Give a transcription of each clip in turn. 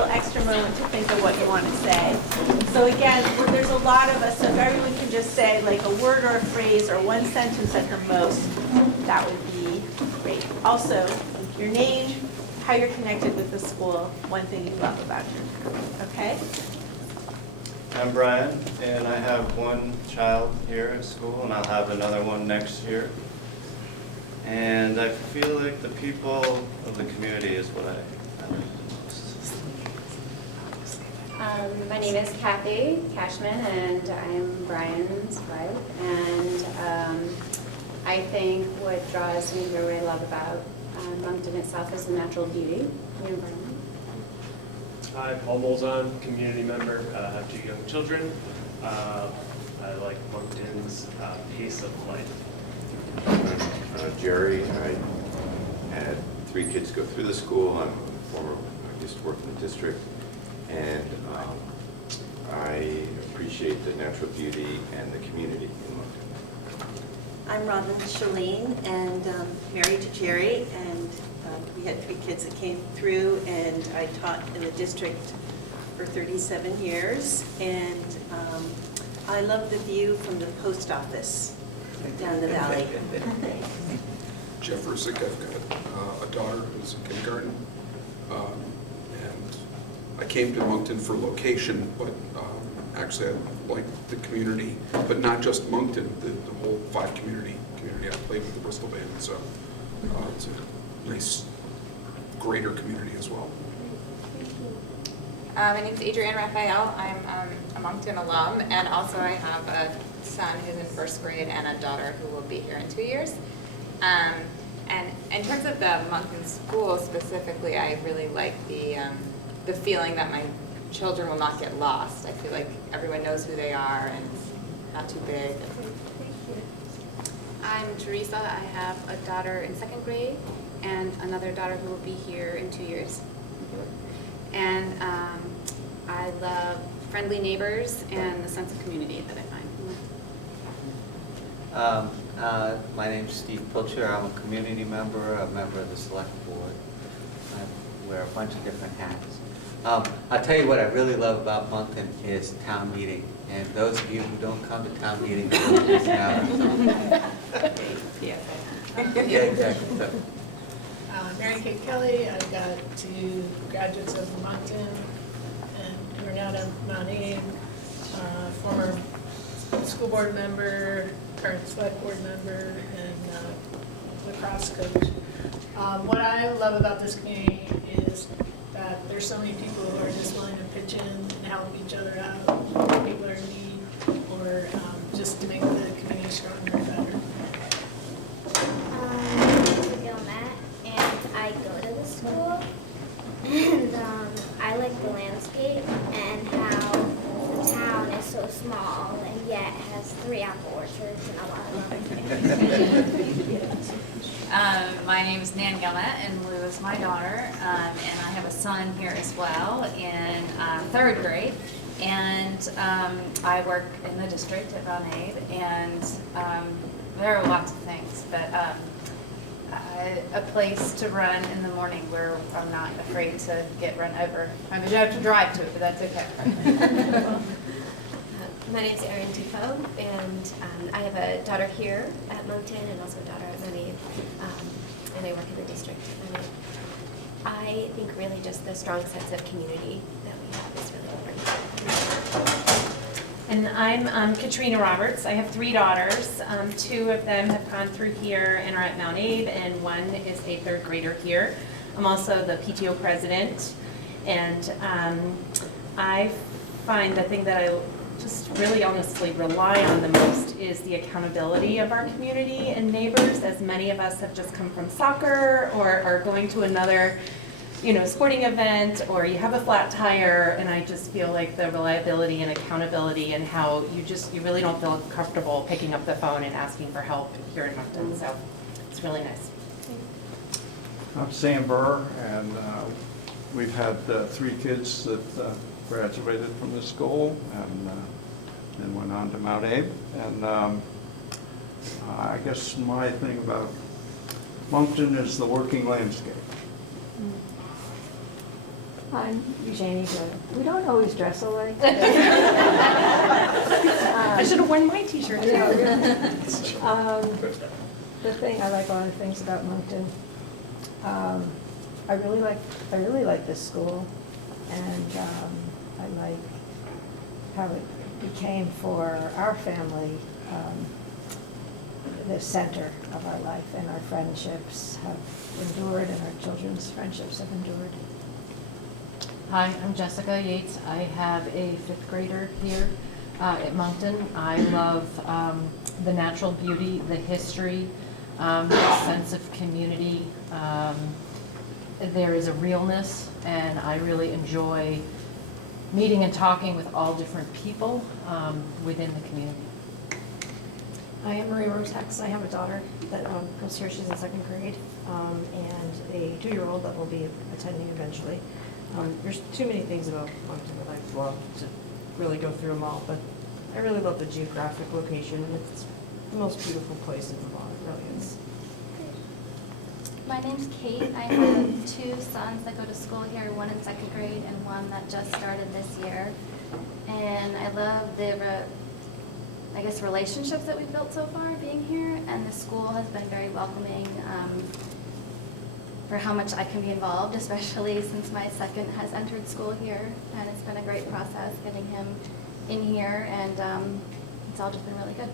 little extra moment to think of what you want to say. So again, there's a lot of us, so if everyone can just say like a word or a phrase or one sentence at the most, that would be great. Also, your name, how you're connected with the school, one thing you love about your career, okay? I'm Brian, and I have one child here at school, and I'll have another one next year. And I feel like the people of the community is what I like the most. My name is Kathy Cashman, and I'm Brian's wife. And I think what draws me here, what I love about Moncton itself is the natural beauty, the environment. Hi, Paul Molzon, community member. I have 2 young children. I like Moncton's pace of life. Jerry. I had 3 kids go through the school. I used to work in the district, and I appreciate the natural beauty and the community in Moncton. I'm Robin Shalene, and married to Jerry, and we had 3 kids that came through, and I taught in the district for 37 years, and I love the view from the post office down the valley. Jeff Rusick, I've got a daughter who's in kindergarten, and I came to Moncton for location, but actually I like the community, but not just Moncton, the whole 5 community. I played with the Bristol band, so it's a nice, greater community as well. My name is Adrian Raphael. I'm a Moncton alum, and also I have a son who's in 1st grade and a daughter who will be here in 2 years. And in terms of the Moncton school specifically, I really like the feeling that my children will not get lost. I feel like everyone knows who they are and it's not too big. I'm Teresa. I have a daughter in 2nd grade and another daughter who will be here in 2 years. And I love friendly neighbors and the sense of community that I find. My name's Steve Pilcher. I'm a community member, a member of the select board. I wear a bunch of different hats. I'll tell you what I really love about Moncton is town meeting. And those of you who don't come to town meeting, you're missing out on something. Yeah, exactly. So. Mary Kate Kelly. I've got 2 graduates of Moncton, and we're now at Mount Abe, former school board member, current select board member, and lacrosse coach. What I love about this community is that there's so many people who are just willing to pitch in and help each other out, when people are in need, or just to make the community stronger and better. I go to the school, and I like the landscape and how the town is so small and yet has 3 apple orchards and a lot of other things. My name is Nan Gilmet, and Lou is my daughter, and I have a son here as well in 3rd grade. And I work in the district at Mount Abe, and there are lots of things, but a place to run in the morning where I'm not afraid to get run over. I mean, I have to drive to it, but that's okay. My name's Erin Depot, and I have a daughter here at Moncton and also a daughter at Mount Abe, and I work in the district at Mount Abe. I think really just the strong sense of community that we have is really important. And I'm Katrina Roberts. I have 3 daughters. 2 of them have gone through here and are at Mount Abe, and 1 is a 3rd grader here. I'm also the PTO president, and I find the thing that I just really honestly rely on the most is the accountability of our community and neighbors, as many of us have just come from soccer or are going to another sporting event, or you have a flat tire, and I just feel like the reliability and accountability and how you really don't feel comfortable picking up the phone and asking for help here in Moncton, so it's really nice. I'm Sam Burr, and we've had 3 kids that graduated from the school and then went on to Mount Abe, and I guess my thing about Moncton is the working landscape. I'm Eugene. We don't always dress alike. I should have worn my t-shirt too. The thing, I like a lot of things about Moncton. I really like this school, and I like how it became for our family the center of our life, and our friendships have endured, and our children's friendships have endured. Hi, I'm Jessica Yates. I have a 5th grader here at Moncton. I love the natural beauty, the history, the sense of community. There is a realness, and I really enjoy meeting and talking with all different people within the community. I am Marie Rotex. I have a daughter that goes here. She's in 2nd grade, and a 2-year-old that will be attending eventually. There's too many things about Moncton that I'd love to really go through them all, but I really love the geographic location. It's the most beautiful place in Vermont. It really is. My name's Kate. I have 2 sons that go to school here, one in 2nd grade and one that just started this year. And I love the, relationships that we've built so far being here, and the school has been very welcoming for how much I can be involved, especially since my second has entered school here, and it's been a great process getting him in here, and it's all just been really good.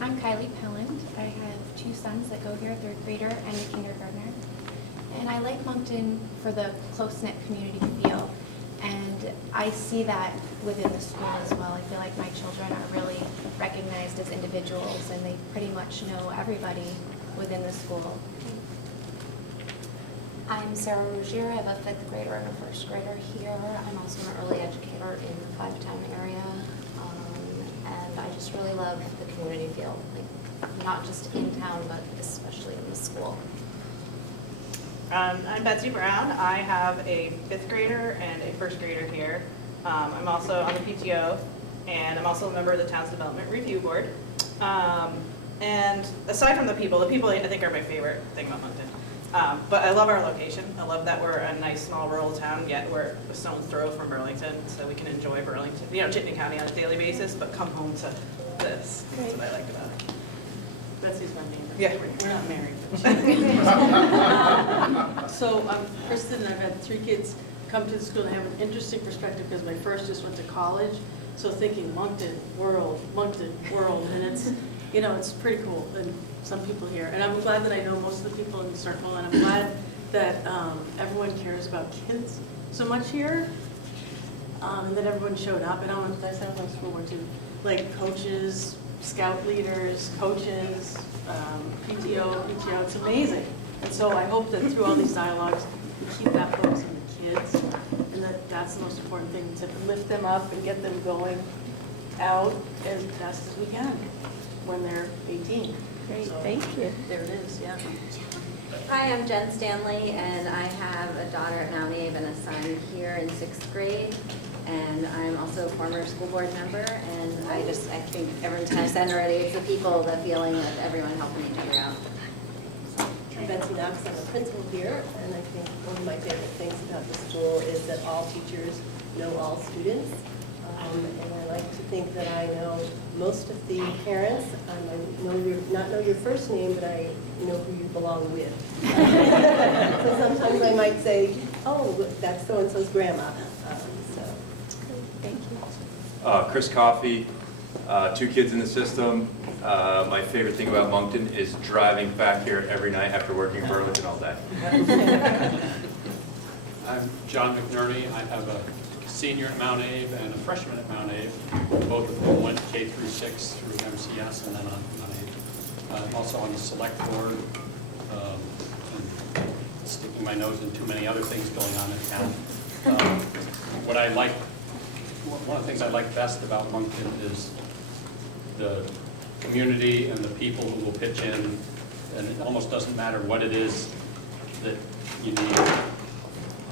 I'm Kylie Pelland. I have 2 sons that go here, a 3rd grader and a kindergartner. And I like Moncton for the close-knit community feel. And I see that within the school as well. I feel like my children are really recognized as individuals, and they pretty much know everybody within the school. I'm Sarah Rogier. I have a 5th grader and a 1st grader here. I'm also an early educator in the 5-town area. And I just really love the community feel, like not just in town, but especially in the school. I'm Betsy Brown. I have a 5th grader and a 1st grader here. I'm also on the PTO, and I'm also a member of the Town's Development Review Board. And aside from the people I think are my favorite thing about Moncton. But I love our location. I love that we're a nice small rural town, yet we're a stone's throw from Burlington, so we can enjoy Burlington, Chittenden County on a daily basis, but come home to this. That's what I like about it. Betsy's my neighbor. Yeah, we're not married. So I'm Kristen, and I've had 3 kids come to the school, and I have an interesting perspective because my first just went to college. So thinking Moncton world, and it's, it's pretty cool. And some people here, and I'm glad that I know most of the people in the circle, and I'm glad that everyone cares about kids so much here, and that everyone showed up. And I said on school board too, like coaches, scout leaders, coaches, PTO, it's amazing. And so I hope that through all these dialogues, we keep that focus on the kids, and that's the most important thing, to lift them up and get them going out as best as we can when they're 18. Great, So, thank you. There it is, yeah. Hi, I'm Jen Stanley, and I have a daughter at Mount Abe and a son here in 6th grade. And I'm also a former school board member, and I think everyone's kind of said already, it's the people, the feeling of everyone helping each other out. I'm Betsy Knox. I'm a principal here, and I think one of my favorite things about the school is that all teachers know all students. And I like to think that I know most of the parents. I not know your first name, but I know who you belong with. So sometimes I might say, oh, that's so-and-so's grandma. Thank you. Chris Coffey, 2 kids in the system. My favorite thing about Moncton is driving back here every night after working in Burlington all day. I'm John McNerney. I have a senior at Mount Abe and a freshman at Mount Abe. Both of them went K through 6 through MCS and then on Mount Abe. I'm also on the select board, and sticking my nose in too many other things going on in town. One of the things I like best about Moncton is the community and the people who will pitch in, and it almost doesn't matter what it is that you need.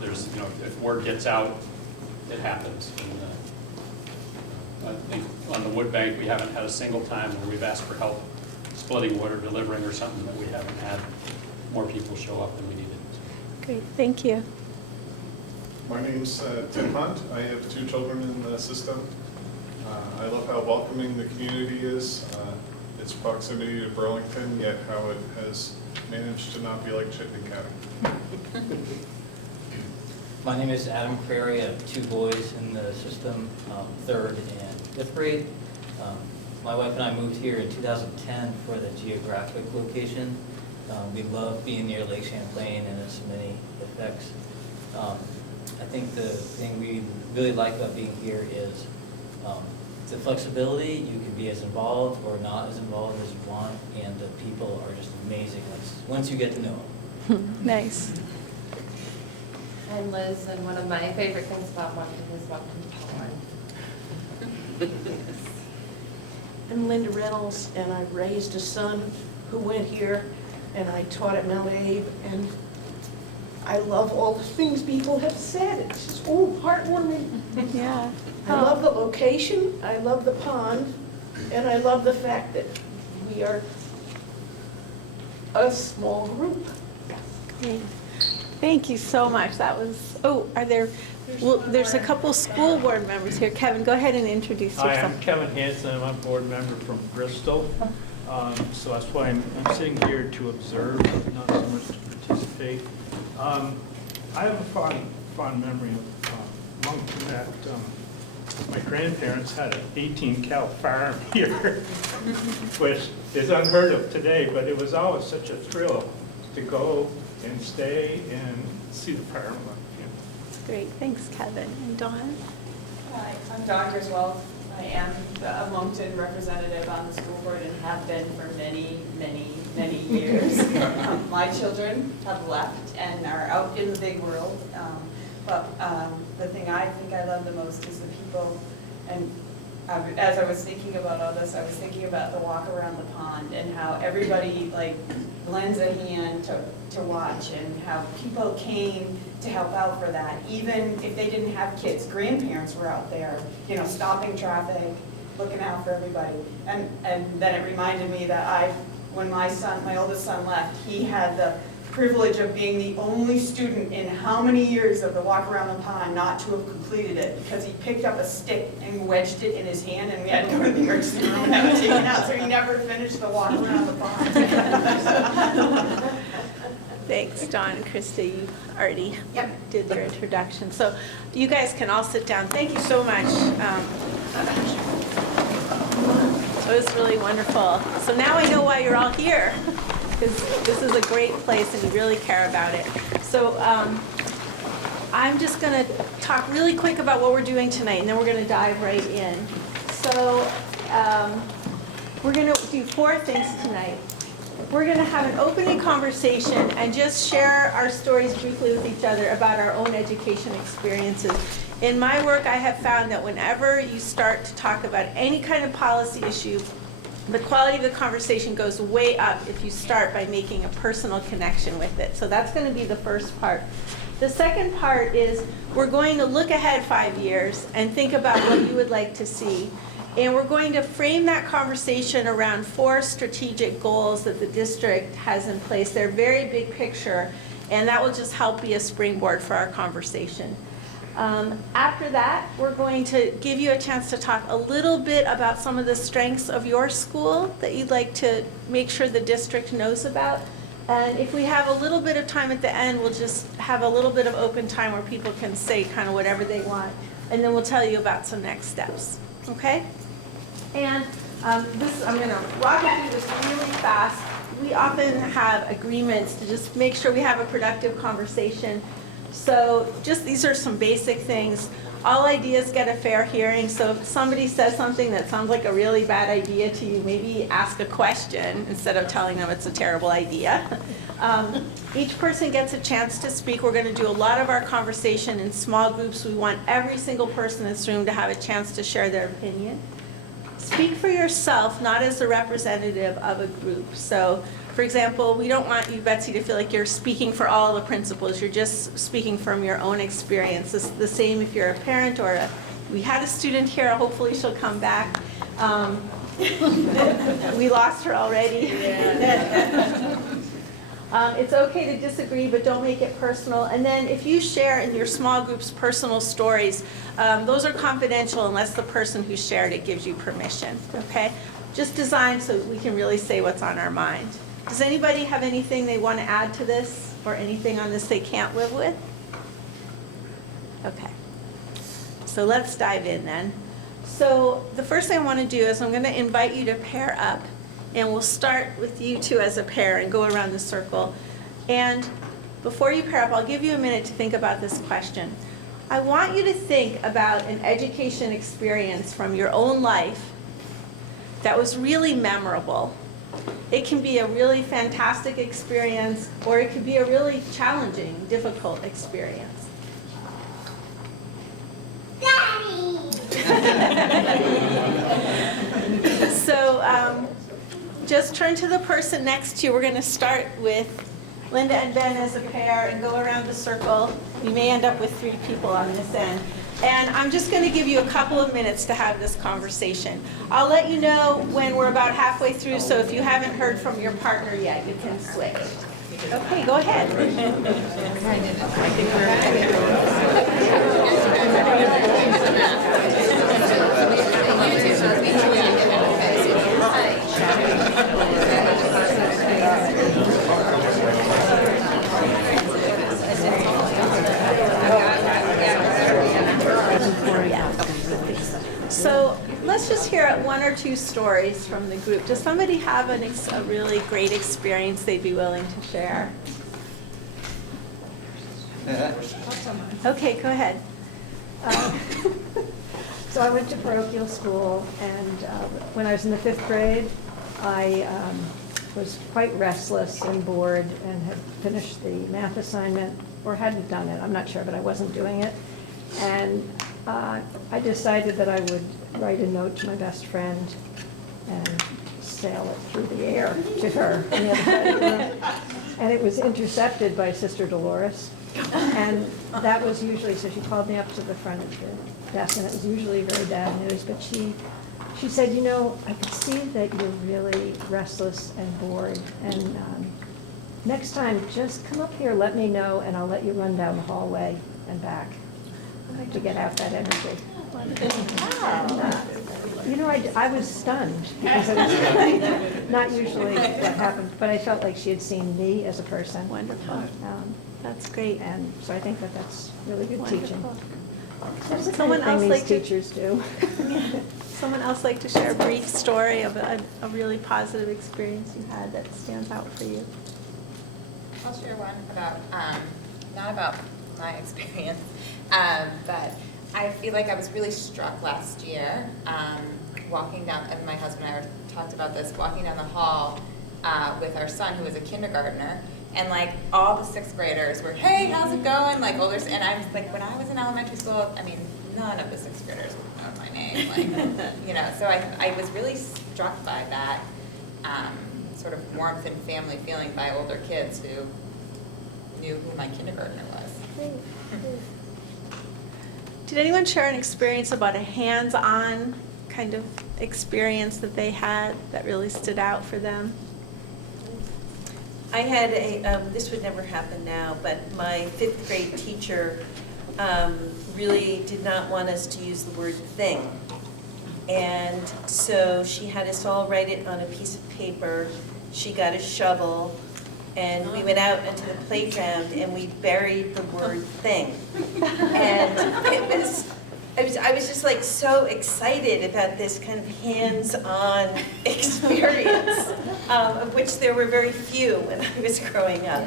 There's, if word gets out, it happens. And I think on the wood bank, we haven't had a single time where we've asked for help splitting wood or delivering or something that we haven't had more people show up than we needed. Great, thank you. My name's Tim Hunt. I have 2 children in the system. I love how welcoming the community is. Its proximity to Burlington, yet how it has managed to not be like Chittenden County. My name is Adam Prairie. I have 2 boys in the system, 3rd and 5th grade. My wife and I moved here in 2010 for the geographic location. We love being near Lake Champlain and its many effects. I think the thing we really like about being here is the flexibility. You can be as involved or not as involved as you want, and the people are just amazing once you get to know them. Nice. I'm Liz, and one of my favorite things about Moncton is Moncton Pond. I'm Linda Reynolds, and I raised a son who went here, and I taught at Mount Abe, and I love all the things people have said. It's just, oh, heartwarming. Yeah. I love the location, I love the pond, and I love the fact that we are a small group. Great. Thank you so much. That was, oh, are there, well, there's a couple school board members here. Kevin, go ahead and introduce yourself. Hi, I'm Kevin Hansen. I'm a board member from Bristol. So that's why I'm sitting here to observe, not so much to participate. I have a fond memory of Moncton that my grandparents had an 18 cow farm here, which is unheard of today, but it was always such a thrill to go and stay and see the farm. Great, thanks, Kevin. And Dawn? Hi, I'm Dawn Griswold. I am a Moncton representative on the school board and have been for many, many, many years. My children have left and are out in the big world. But the thing I think I love the most is the people. And as I was thinking about all this, I was thinking about the walk around the pond and how everybody like lends a hand to watch, and how people came to help out for that. Even if they didn't have kids, grandparents were out there, you know, stopping traffic, looking out for everybody. And then it reminded me that when my oldest son left, he had the privilege of being the only student in how many years of the walk around the pond not to have completed it, because he picked up a stick and wedged it in his hand, and we had to go to the emergency room and have it taken out, so he never finished the walk around the pond. Thanks, Dawn and Krista. You already did your introduction. So you guys can all sit down. Thank you so much. So it was really wonderful. So now I know why you're all here, because this is a great place and you really care about it. So I'm just going to talk really quick about what we're doing tonight, and then we're going to dive right in. So we're going to do 4 things tonight. We're going to have an opening conversation and just share our stories briefly with each other about our own education experiences. In my work, I have found that whenever you start to talk about any kind of policy issue, the quality of the conversation goes way up if you start by making a personal connection with it. So that's going to be the first part. The second part is we're going to look ahead 5 years and think about what you would like to see. And we're going to frame that conversation around 4 strategic goals that the district has in place. They're very big picture, and that will just help be a springboard for our conversation. After that, we're going to give you a chance to talk a little bit about some of the strengths of your school that you'd like to make sure the district knows about. And if we have a little bit of time at the end, we'll just have a little bit of open time where people can say kind of whatever they want. And then we'll tell you about some next steps. Okay? And I'm going to walk you through this really fast. We often have agreements to just make sure we have a productive conversation. So just these are some basic things. All ideas get a fair hearing. So if somebody says something that sounds like a really bad idea to you, maybe ask a question instead of telling them it's a terrible idea. Each person gets a chance to speak. We're going to do a lot of our conversation in small groups. We want every single person in this room to have a chance to share their opinion. Speak for yourself, not as a representative of a group. So, for example, we don't want you, Betsy, to feel like you're speaking for all the principals. You're just speaking from your own experience. It's the same if you're a parent or we had a student here. Hopefully she'll come back. We lost her already. It's okay to disagree, but don't make it personal. And then if you share in your small groups personal stories, those are confidential unless the person who shared it gives you permission, okay? Just designed so we can really say what's on our mind. Does anybody have anything they want to add to this or anything on this they can't live with? Okay. So let's dive in then. So the first thing I want to do is I'm going to invite you to pair up, and we'll start with you two as a pair and go around the circle. And before you pair up, I'll give you a minute to think about this question. I want you to think about an education experience from your own life that was really memorable. It can be a really fantastic experience, or it could be a really challenging, difficult experience. So just turn to the person next to you. We're going to start with Linda and Ben as a pair and go around the circle. You may end up with 3 people on this end. And I'm just going to give you a couple of minutes to have this conversation. I'll let you know when we're about halfway through, so if you haven't heard from your partner yet, you can switch. Okay, go ahead. So let's just hear 1 or 2 stories from the group. Does somebody have a really great experience they'd be willing to share? Okay, go ahead. So I went to parochial school, and when I was in the 5th grade, I was quite restless and bored and had finished the math assignment, or hadn't done it, I'm not sure, but I wasn't doing it. And I decided that I would write a note to my best friend and sail it through the air to her on the other side of the room. And it was intercepted by Sister Dolores. And that was usually, so she called me up to the front of the desk, and it was usually very bad news, but she said, you know, I could see that you're really restless and bored, and next time, just come up here, let me know, and I'll let you run down the hallway and back to get out that energy. And, you know, I was stunned, because it was not usually what happens, but I felt like she had seen me as a person. Wonderful. That's great. And so I think that that's really good teaching. That's the kind Someone of thing else these like to teachers do. Someone else like to share a brief story of a really positive experience you had that stands out for you? I'll share one about, not about my experience, but I feel like I was really struck last year, walking down, and my husband and I talked about this, walking down the hall with our son, who was a kindergartner, and like all the 6th graders were, hey, how's it going? Like older, and I was like, when I was in elementary school, I mean, none of the 6th graders would know my name, like, you know, so I was really struck by that sort of warmth and family feeling by older kids who knew who my kindergartner was. Did anyone share an experience about a hands-on kind of experience that they had that really stood out for them? I had this would never happen now, but my 5th grade teacher really did not want us to use the word thing. And so she had us all write it on a piece of paper. She got a shovel, and we went out into the playground and we buried the word thing. And I was just like so excited about this kind of hands-on experience, of which there were very few when I was growing up.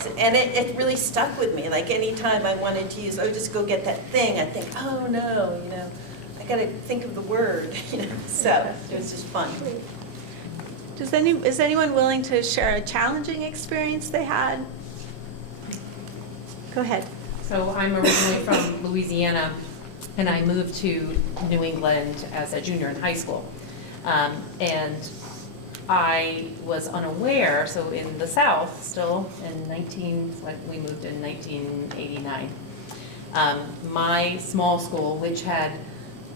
So, and it really stuck with me. Like anytime I wanted to use, oh, just go get that thing, I'd think, oh no, you know, I gotta think of the word, you know. So it was just fun. Is anyone willing to share a challenging experience they had? Go ahead. So I'm originally from Louisiana, and I moved to New England as a junior in high school. And I was unaware, so in the South, still we moved in 1989. My small school, which had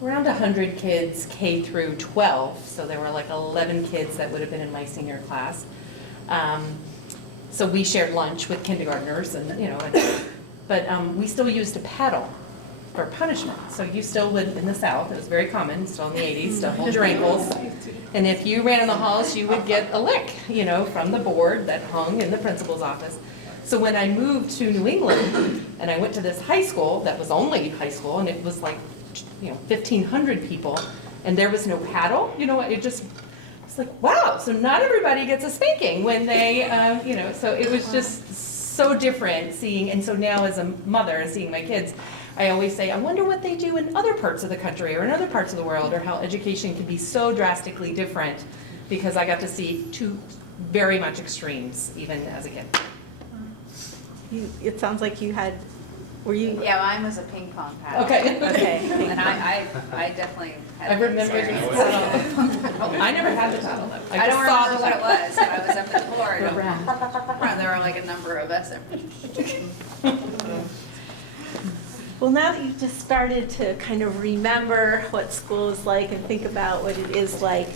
around 100 kids K through 12, so there were like 11 kids that would have been in my senior class, So we shared lunch with kindergartners and, but we still used a paddle for punishment. So you still would, in the South, it was very common, still in the 80s, to hold your ankles. And if you ran in the halls, you would get a lick, from the board that hung in the principal's office. So when I moved to New England and I went to this high school that was only high school and it was like, 1,500 people and there was no paddle, it's like, wow, so not everybody gets a spanking when they, so it was just so different seeing, and so now as a mother, seeing my kids, I always say, I wonder what they do in other parts of the country or in other parts of the world, or how education can be so drastically different, because I got to see two very much extremes, even as a kid. It sounds like you had, were you? Yeah, mine was a ping pong paddle. Okay. Okay. And I definitely had I remember the paddle. I never had the paddle though. I don't remember what it was, but I was up at the board. The And there were like a number of us. Well, now that you've just started to kind of remember what school is like and think about what it is like,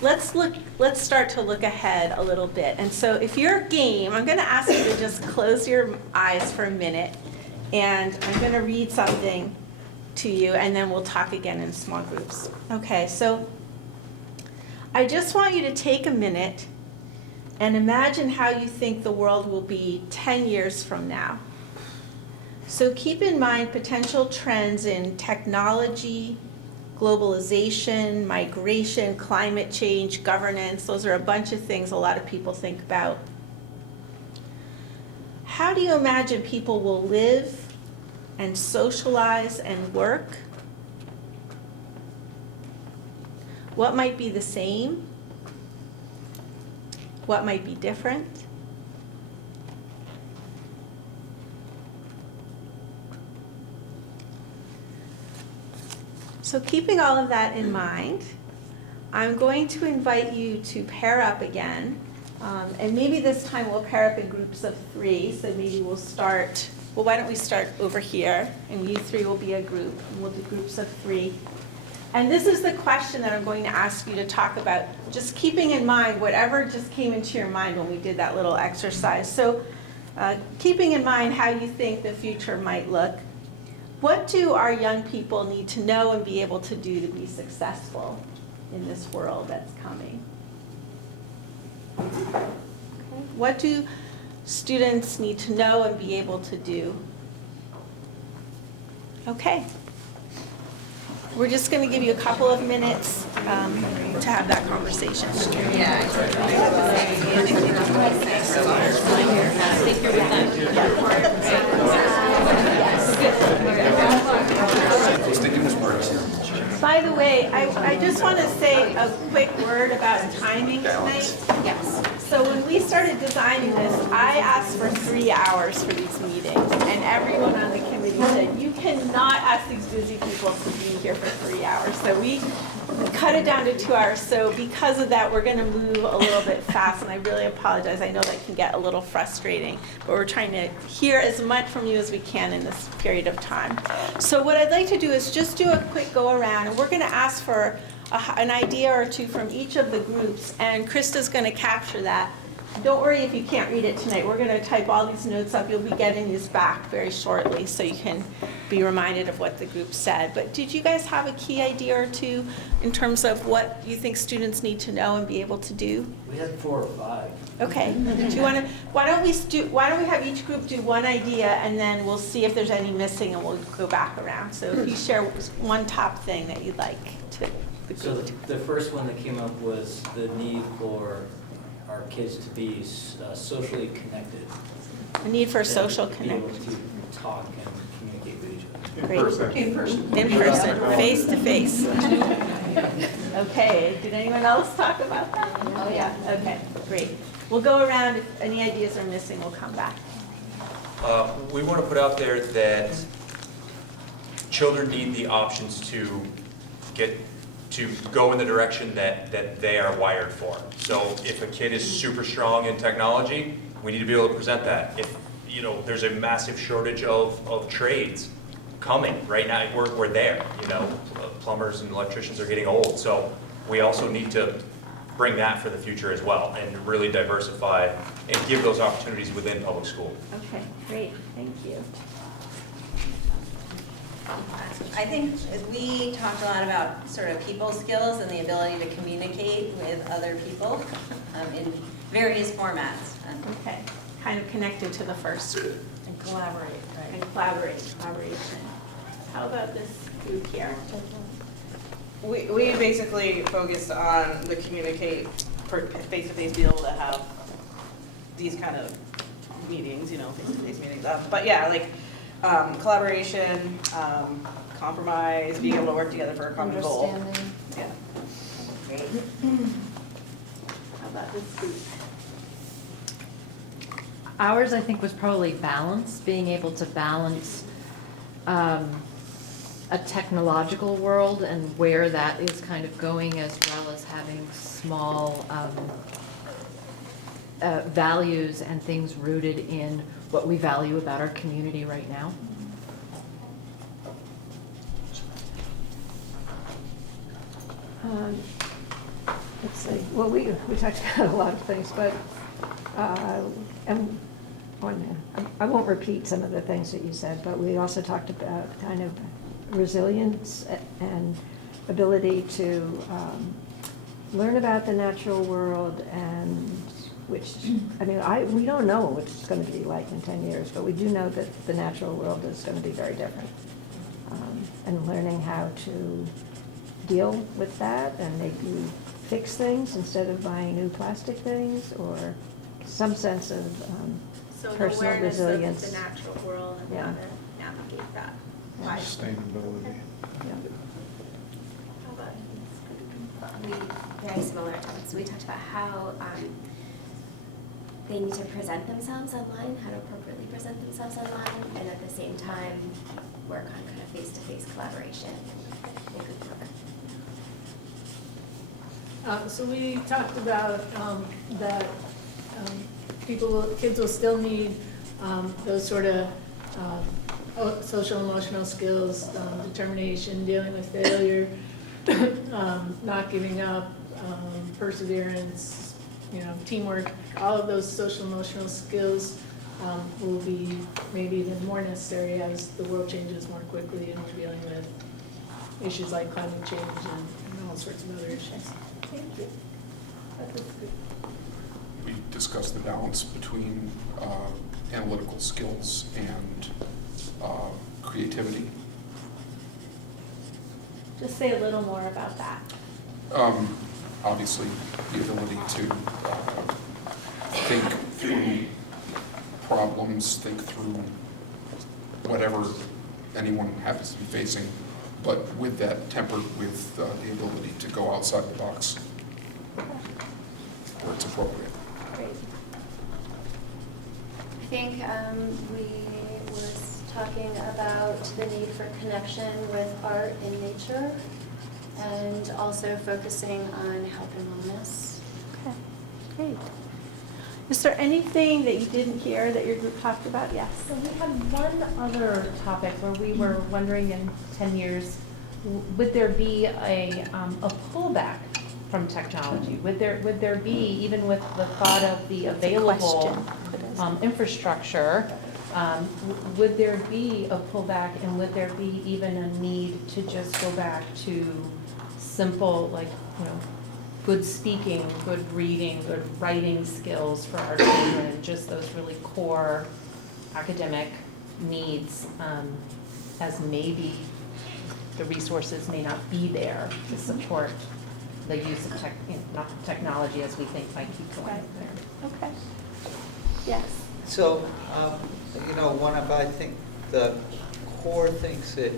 let's start to look ahead a little bit. And so if you're game, I'm going to ask you to just close your eyes for a minute, and I'm going to read something to you, and then we'll talk again in small groups. Okay, so I just want you to take a minute and imagine how you think the world will be 10 years from now. So keep in mind potential trends in technology, globalization, migration, climate change, governance. Those are a bunch of things a lot of people think about. How do you imagine people will live and socialize and work? What might be the same? What might be different? So keeping all of that in mind, I'm going to invite you to pair up again. And maybe this time we'll pair up in groups of 3. So maybe we'll start, well, why don't we start over here? And you 3 will be a group, and we'll do groups of 3. And this is the question that I'm going to ask you to talk about, just keeping in mind whatever just came into your mind when we did that little exercise. So keeping in mind how you think the future might look. What do our young people need to know and be able to do to be successful in this world that's coming? Okay. What do students need to know and be able to do? Okay. We're just going to give you a couple of minutes to have that conversation. Yeah. By the way, I just want to say a quick word about timing tonight. Yes. So when we started designing this, I asked for 3 hours for these meetings, and everyone on the committee said, you cannot ask these busy people to be here for 3 hours. So we cut it down to 2 hours. So because of that, we're going to move a little bit fast, and I really apologize. I know that can get a little frustrating, but we're trying to hear as much from you as we can in this period of time. So what I'd like to do is just do a quick go around, and we're going to ask for an idea or 2 from each of the groups, and Krista's going to capture that. Don't worry if you can't read it tonight. We're going to type all these notes up. You'll be getting these back very shortly so you can be reminded of what the group said. But did you guys have a key idea or 2 in terms of what you think students need to know and be able to do? We had 4 or 5. Okay. Do you want to? Why don't we have each group do one idea, and then we'll see if there's any missing, and we'll go back around. So if you share one top thing that you'd like to. So the first one that came up was the need for our kids to be socially connected. The need for social connection. Be able connection. to talk and communicate with each other. Great. In person. In person, face to face. Okay, did anyone else talk about that? Oh, yeah, okay, great. We'll go around, if any ideas are missing, we'll come back. We want to put out there that children need the options to go in the direction that they are wired for. So if a kid is super strong in technology, we need to be able to present that. If there's a massive shortage of trades coming right now, we're there. Plumbers and electricians are getting old, so we also need to bring that for the future as well, and really diversify and give those opportunities within public school. Okay, great, thank you. I think we talked a lot about sort of people skills and the ability to communicate with other people in various formats. Okay, kind of connected to the first group. And collaborate, right? And collaboration. How about this group here? We basically focused on the communicate face-to-face, be able to have these kind of meetings, you know, face-to-face meetings. But yeah, like collaboration, compromise, being able to work together for a common goal. Understanding. Yeah. Great. How about this group? Ours, I think, was probably balance, being able to balance a technological world and where that is kind of going, as well as having small values and things rooted in what we value about our community right now. Let's see, well, we talked about a lot of things, but, and I won't repeat some of the things that you said, but we also talked about kind of resilience and ability to learn about the natural world, and which, I mean, we don't know what it's going to be like in 10 years, but we do know that the natural world is going to be very different. And learning how to deal with that and maybe fix things instead of buying new plastic things, or some sense of personal resilience. So the natural world and how to navigate that. Yeah. Sustainability. How about We, very similar topics. We talked about how they need to present themselves online, how to appropriately present themselves online, and at the same time work on kind of face-to-face collaboration and group work. So we talked about that kids will still need those sort of social emotional skills, determination, dealing with failure, not giving up, perseverance, teamwork. All of those social emotional skills will be maybe even more necessary as the world changes more quickly and we're dealing with issues like climate change and all sorts of other issues. Thank you. We discussed the balance between analytical skills and creativity. Just say a little more about that. Obviously, the ability to think through problems, think through whatever anyone happens to be facing, but with that tempered with the ability to go outside the box where it's appropriate. Great. I think we were talking about the need for connection with art and nature, and also focusing on health and wellness. Okay, great. Is there anything that you didn't hear that your group talked about? Yes. So we had one other topic where we were wondering in 10 years, would there be a pullback from technology? Would there be, even with the thought of the available infrastructure, would there be a pullback, and would there be even a need to just go back to simple, like, good speaking, good reading, good writing skills for our children, just those really core academic needs, as maybe the resources may not be there to support the use of technology as we think might keep going there. Okay. Yes. So, one of, I think, the core things that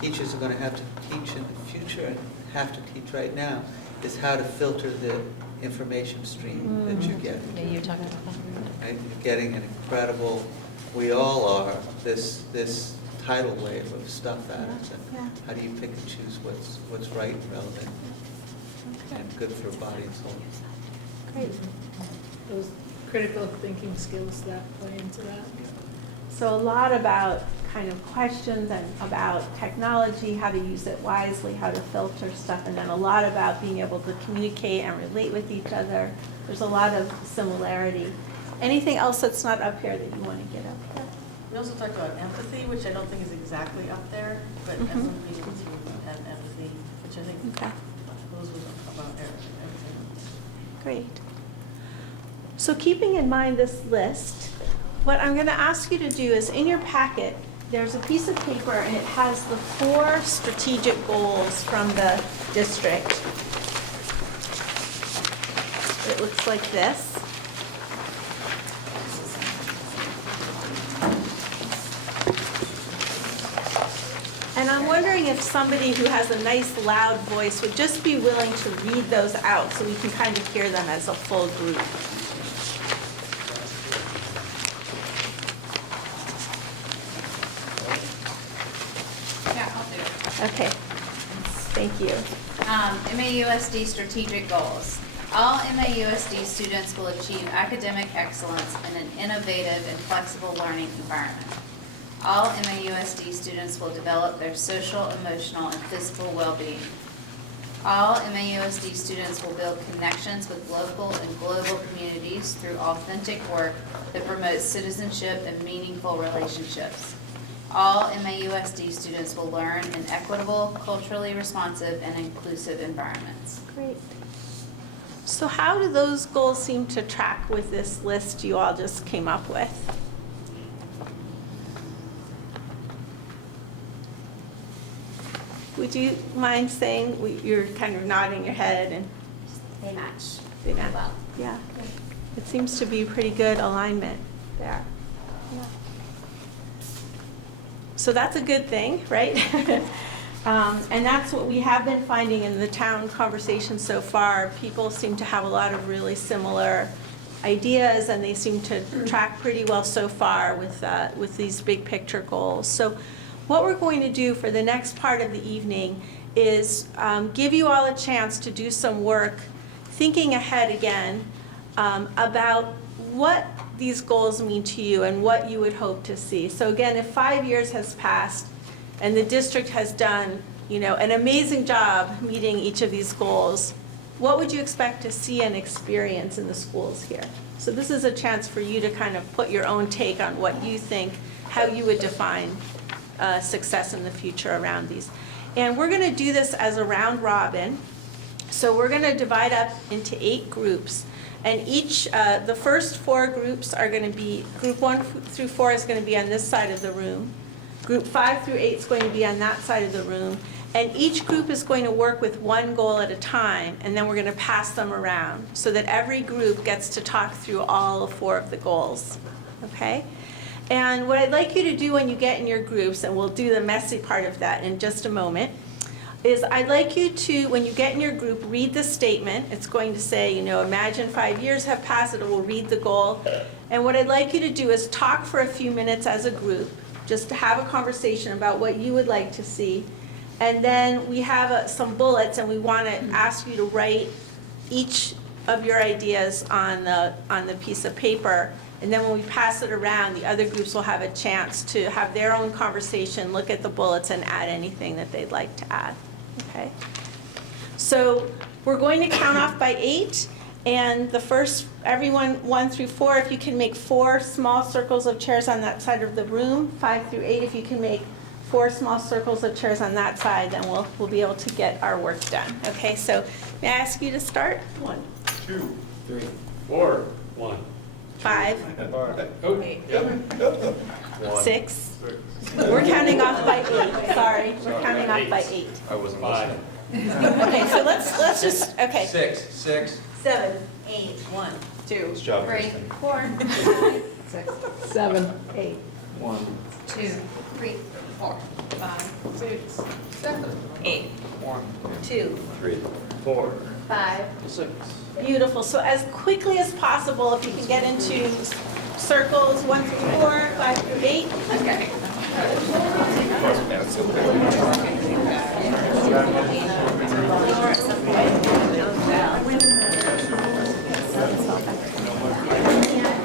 teachers are going to have to teach in the future and have to teach right now is how to filter the information stream that you're getting. Yeah, you're talking about that. Right? You're getting an incredible, we all are, this tidal wave of stuff at us. And how do you pick and choose what's right and relevant and good for body and soul? Great. Those critical thinking skills that play into that. So a lot about kind of questions and about technology, how to use it wisely, how to filter stuff, and then a lot about being able to communicate and relate with each other. There's a lot of similarity. Anything else that's not up here that you want to get up here? We also talked about empathy, which I don't think is exactly up there, but everyone needs to have empathy, which I think those was about everything. Great. So keeping in mind this list, what I'm going to ask you to do is in your packet, there's a piece of paper and it has the 4 strategic goals from the district. It looks like this. And I'm wondering if somebody who has a nice loud voice would just be willing to read those out so we can kind of hear them as a full group. Yeah, I'll do it. Okay, thank you. MAUSD strategic goals. All MAUSD students will achieve academic excellence in an innovative and flexible learning environment. All MAUSD students will develop their social, emotional, and physical well-being. All MAUSD students will build connections with local and global communities through authentic work that promotes citizenship and meaningful relationships. All MAUSD students will learn in equitable, culturally responsive, and inclusive environments. Great. So how do those goals seem to track with this list you all just came up with? Would you mind saying, you're kind of nodding your head and They match. they match? Well. Yeah. It seems to be pretty good alignment there. Yeah. So that's a good thing, right? And that's what we have been finding in the town conversation so far. People seem to have a lot of really similar ideas, and they seem to track pretty well so far with these big picture goals. So what we're going to do for the next part of the evening is give you all a chance to do some work thinking ahead again about what these goals mean to you and what you would hope to see. So again, if 5 years has passed and the district has done, an amazing job meeting each of these goals, what would you expect to see and experience in the schools here? So this is a chance for you to kind of put your own take on what you think, how you would define success in the future around these. And we're going to do this as a round robin. So we're going to divide up into 8 groups. And each, the first 4 groups are going to be, group 1 through 4 is going to be on this side of the room. Group 5 through 8 is going to be on that side of the room. And each group is going to work with one goal at a time, and then we're going to pass them around so that every group gets to talk through all 4 of the goals, okay? And what I'd like you to do when you get in your groups, and we'll do the messy part of that in just a moment, is I'd like you to, when you get in your group, read the statement. It's going to say, imagine 5 years have passed, it will read the goal. And what I'd like you to do is talk for a few minutes as a group, just to have a conversation about what you would like to see. And then we have some bullets, and we want to ask you to write each of your ideas on the piece of paper. And then when we pass it around, the other groups will have a chance to have their own conversation, look at the bullets, and add anything that they'd like to add, okay? So we're going to count off by 8, and the first, everyone 1 through 4, if you can make 4 small circles of chairs on that side of the room, 5 through 8, if you can make 4 small circles of chairs on that side, then we'll be able to get our work done, okay? So may I ask you to start? 1, 2, 3, 4, 1. 5, 8, 6. We're counting off by 8. Sorry, we're counting off by 8. I wasn't listening. Okay, so let's just, okay. 6. 7, 8, 1, 2, Good job, 3, Kristen. 4, 6, 7, 8. 1. 2, 3, 4, 5, 6, 7, 8, 1. 2, 3. 4. 5. 6. Beautiful. So as quickly as possible, if you can get into circles 1 through 4, 5 through 8. Okay.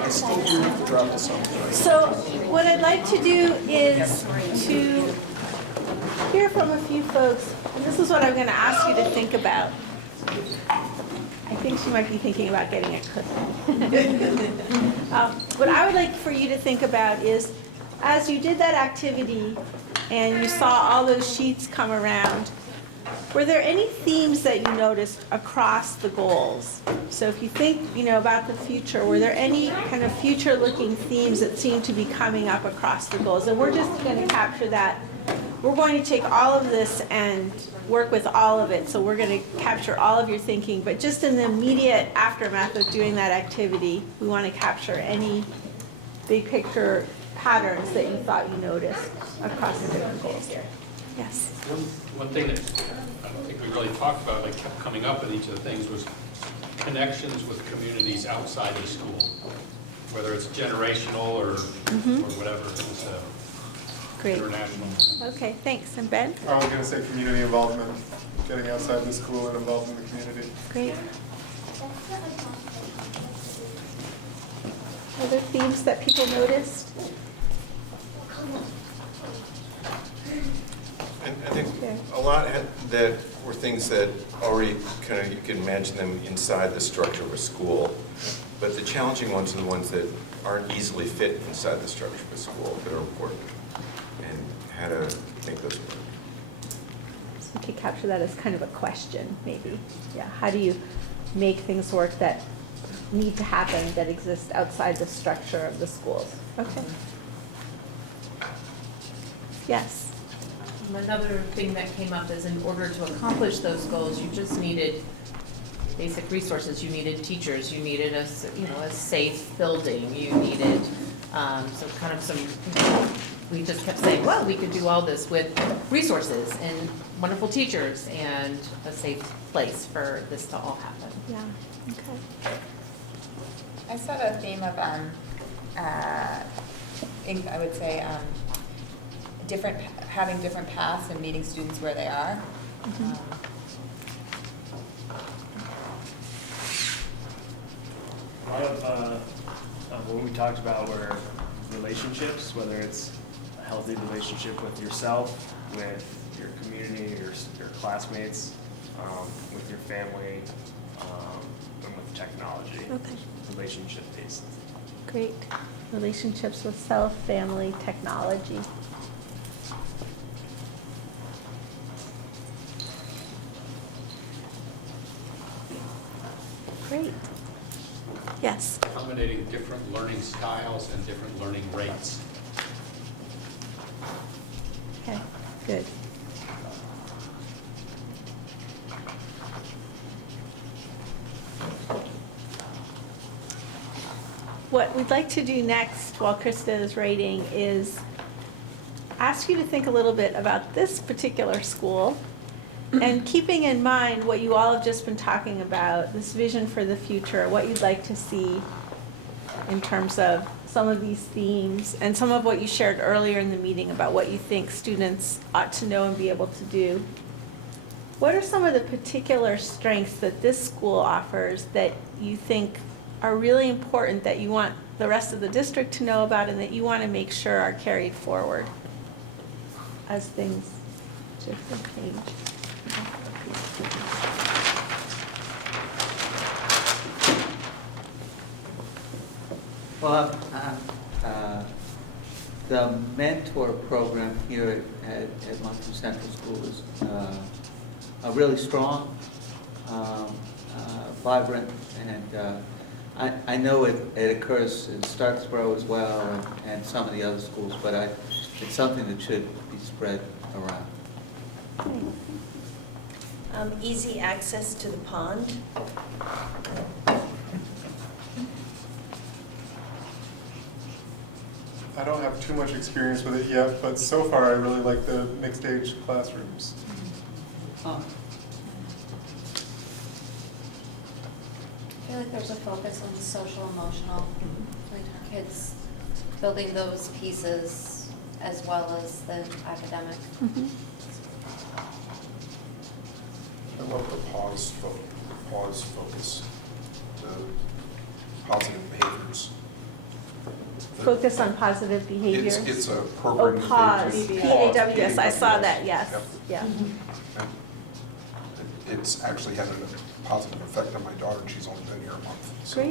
I still do drop the song. So what I'd like to do is to hear from a few folks, and this is what I'm going to ask you to think about. I think she might be thinking about getting a cookie. What I would like for you to think about is, as you did that activity and you saw all those sheets come around, were there any themes that you noticed across the goals? So if you think, about the future, were there any kind of future-looking themes that seem to be coming up across the goals? And we're just going to capture that. We're going to take all of this and work with all of it. So we're going to capture all of your thinking. But just in the immediate aftermath of doing that activity, we want to capture any big picture patterns that you thought you noticed across the different goals here. Yes? One thing that I don't think we really talked about, like kept coming up in each of the things, was connections with communities outside the school, whether it's generational or whatever. It's Great. International. Okay, thanks. And Ben? I was going to say community involvement, getting outside the school and involved in the community. Great. Other themes that people noticed? And I think a lot that were things that already kind of, you can imagine them inside the structure of a school, but the challenging ones are the ones that aren't easily fit inside the structure of a school that are important, and how to make those work. So we could capture that as kind of a question, maybe. Yeah, how do you make things work that need to happen that exist outside the structure of the schools? Okay. Yes. Another thing that came up is, in order to accomplish those goals, you just needed basic resources. You needed teachers. You needed a safe building. You needed we just kept saying, well, we could do all this with resources and wonderful teachers and a safe place for this to all happen. Yeah. Okay. I saw a theme of, I would say, having different paths and meeting students where they are. A lot of what we talked about were relationships, whether it's a healthy relationship with yourself, with your community, your classmates, with your family, and with technology. Okay. Relationship-based. Great. Relationships with self, family, technology. Great. Yes? Accommodating different learning styles and different learning rates. Okay, good. What we'd like to do next, while Krista is writing, is ask you to think a little bit about this particular school, and keeping in mind what you all have just been talking about, this vision for the future, what you'd like to see in terms of some of these themes, and some of what you shared earlier in the meeting about what you think students ought to know and be able to do. What are some of the particular strengths that this school offers that you think are really important, that you want the rest of the district to know about, and that you want to make sure are carried forward as things shift and change? Well, the mentor program here at Moncton Central School is really strong, vibrant, and I know it occurs in Starksboro as well, and some of the other schools, but it's something that should be spread around. Easy access to the pond. I don't have too much experience with it yet, but so far I really like the mixed-age classrooms. Huh. I feel like there's a focus on the social emotional, like kids building those pieces as well as the academic. I love the pause focus, the positive behaviors. Focus on positive behaviors. It's a program. Oh, that pause, they do. PAWS, I saw that, Yep. yes, yeah. It's actually had a positive effect on my daughter, and she's only been here a month. So.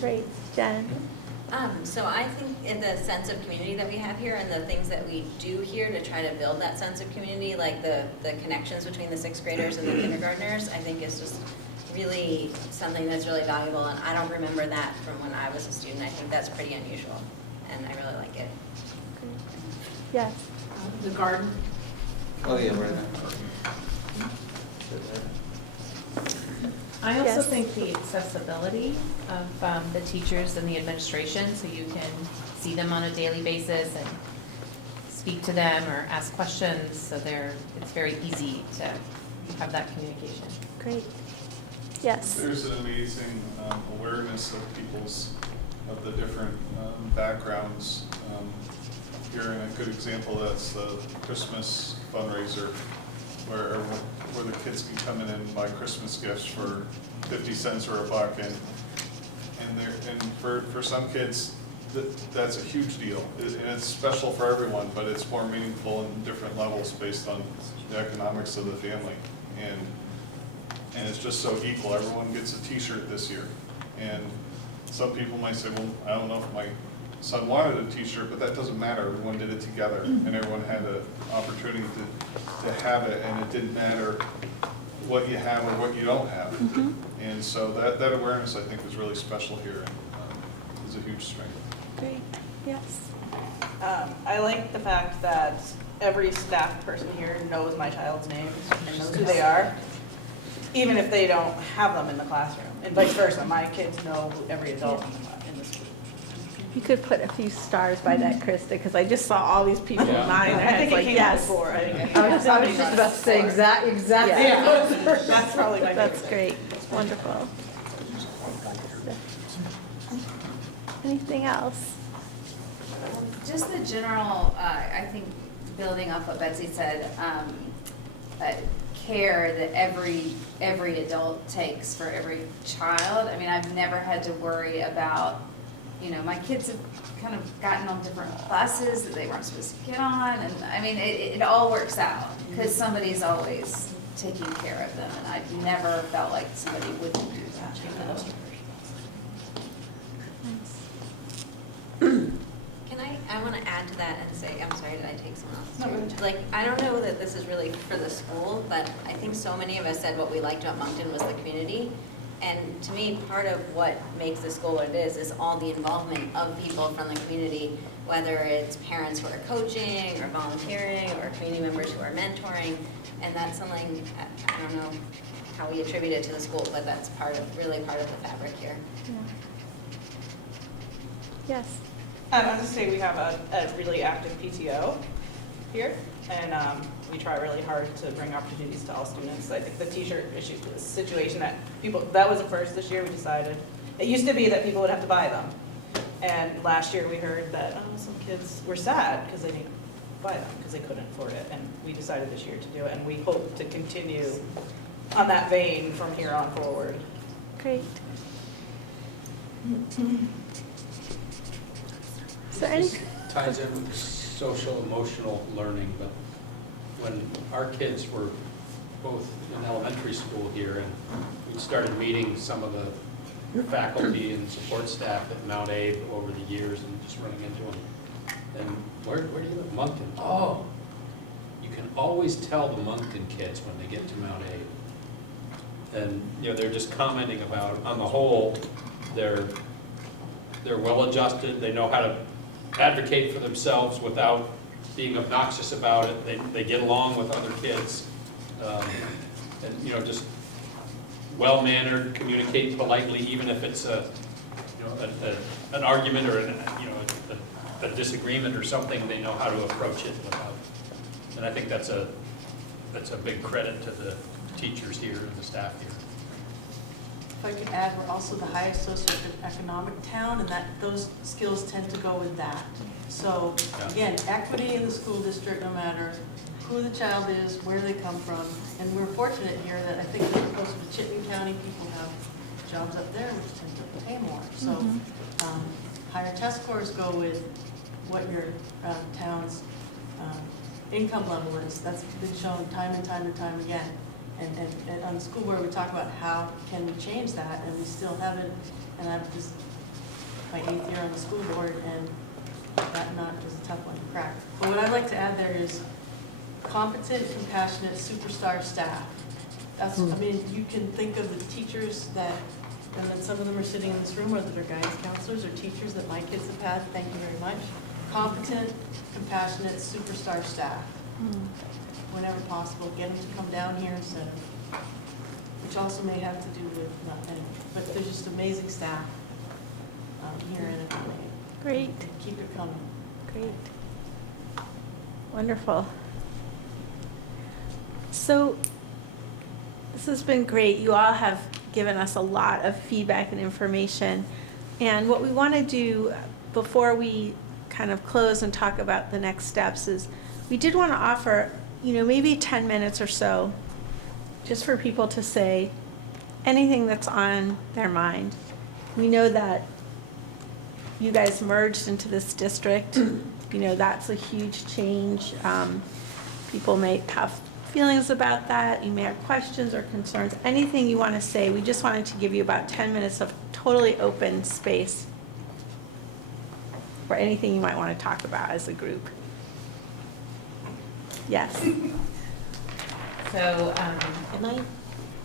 Great. Jen? So I think in the sense of community that we have here and the things that we do here to try to build that sense of community, like the connections between the sixth graders and the kindergartners, I think is just really something that's really valuable, and I don't remember that from when I was a student. I think that's pretty unusual, and I really like it. Yes. The garden. Oh, yeah, right. I also Yes. think the accessibility of the teachers and the administration, so you can see them on a daily basis and speak to them or ask questions, so it's very easy to have that communication. Great. Yes. There's an amazing awareness of the different backgrounds. Here, in a good example, that's the Christmas fundraiser, where the kids can come in and buy Christmas gifts for 50 cents or $1, and for some kids, that's a huge deal. And it's special for everyone, but it's more meaningful in different levels based on the economics of the family. And it's just so equal. Everyone gets a T-shirt this year. And some people might say, well, I don't know if my son wanted a T-shirt, but that doesn't matter. Everyone did it together, and everyone had an opportunity to have it, and it didn't matter what you have or what you don't have. And so that awareness, I think, is really special here, and is a huge strength. Great. Yes. I like the fact that every staff person here knows my child's name and knows who they are, even if they don't have them in the classroom, and vice versa. My kids know every adult in the school. You could put a few stars by that, Krista, because I just saw all these people nodding their I heads think it like, came yes. before. I was just about to say exactly. Yeah. That's probably my favorite. That's great. Wonderful. Anything else? Just the general, I think, building off what Betsy said, care that every adult takes for every child. I mean, I've never had to worry about, my kids have kind of gotten on different classes that they weren't supposed to get on, and I mean, it all works out because somebody's always taking care of them, and I've never felt like somebody wouldn't do that. I want to add to that and say, I'm sorry, did I take someone else's turn? Like, I don't know that this is really for the school, but I think so many of us said what we liked about Moncton was the community. And to me, part of what makes the school what it is all the involvement of people from the community, whether it's parents who are coaching or volunteering or community members who are mentoring. And that's something, I don't know how we attribute it to the school, but that's really part of the fabric here. Yeah. Yes. I was going to say we have a really active PTO here, and we try really hard to bring opportunities to all students. I think the T-shirt issue is a situation that that was a first this year. We decided it used to be that people would have to buy them, and last year we heard that some kids were sad because they didn't buy them because they couldn't afford it, and we decided this year to do it, and we hope to continue on that vein from here on forward. Great. This ties in with social emotional learning, but when our kids were both in elementary school here, and we started meeting some of the faculty and support staff at Mount Abe over the years and just running into them. And where do you live? Moncton. Oh, you can always tell the Moncton kids when they get to Mount Abe. And they're just commenting about, on the whole, they're well-adjusted, they know how to advocate for themselves without being obnoxious about it. They get along with other kids, and just well-mannered, communicate politely, even if it's an argument or a disagreement or something. They know how to approach it without. And I think that's a big credit to the teachers here and the staff here. If I could add, we're also the highest socioeconomic town, and those skills tend to go with that. So again, equity in the school district, no matter who the child is, where they come from, and we're fortunate here that I think that most of the Chittenden County people have jobs up there, which tend to pay more. So higher test scores go with what your town's income level is. That's been shown time and time and time again. And on the school board, we talk about how can we change that, and we still haven't. And I'm just my 8th year on the school board, and that nut was a tough one to crack. But what I'd like to add there is competent, compassionate, superstar staff. That's, I mean, you can think of the teachers that, and then some of them are sitting in this room, whether they're guidance counselors or teachers that my kids have had. Thank you very much. Competent, compassionate, superstar staff. Whenever possible, get them to come down here instead of, which also may have to do with nothing, but there's just amazing staff here in it. Great. Keep it coming. Great. Wonderful. So this has been great. You all have given us a lot of feedback and information. And what we want to do before we kind of close and talk about the next steps is we did want to offer, maybe 10 minutes or so just for people to say anything that's on their mind. We know that you guys merged into this district. That's a huge change. People may have feelings about that. You may have questions or concerns. Anything you want to say, we just wanted to give you about 10 minutes of totally open space for anything you might want to talk about as a group. Yes. So,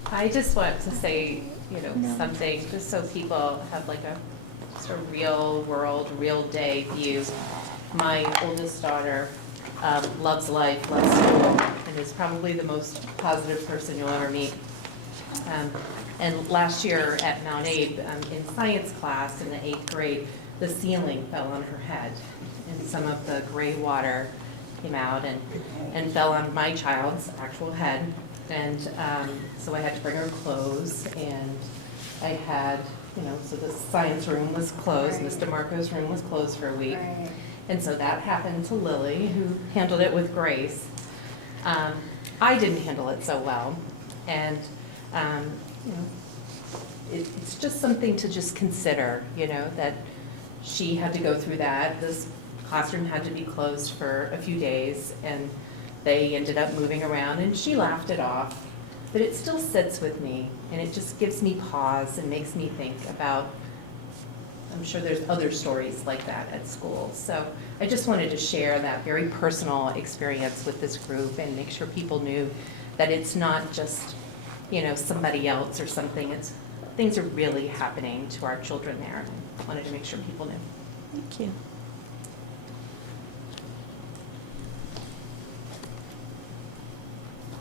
I just want to say, something just so people have like a sort of real world, real day view. My oldest daughter loves life, loves school, and is probably the most positive person you'll ever meet. And last year at Mount Abe, in science class in the 8th grade, the ceiling fell on her head, and some of the gray water came out and fell on my child's actual head. And so I had to bring her clothes, and I had, so the science room was closed, Right. Mr. Marco's room was closed for a week. Right. And so that happened to Lily, who handled it with grace. I didn't handle it so well. And, it's just something to just consider, that she had to go through that. This classroom had to be closed for a few days, and they ended up moving around, and she laughed it off. But it still sits with me, and it just gives me pause and makes me think about, I'm sure there's other stories like that at school. So I just wanted to share that very personal experience with this group and make sure people knew that it's not just, somebody else or something. Things are really happening to our children there. And I wanted to make sure people knew. Thank you.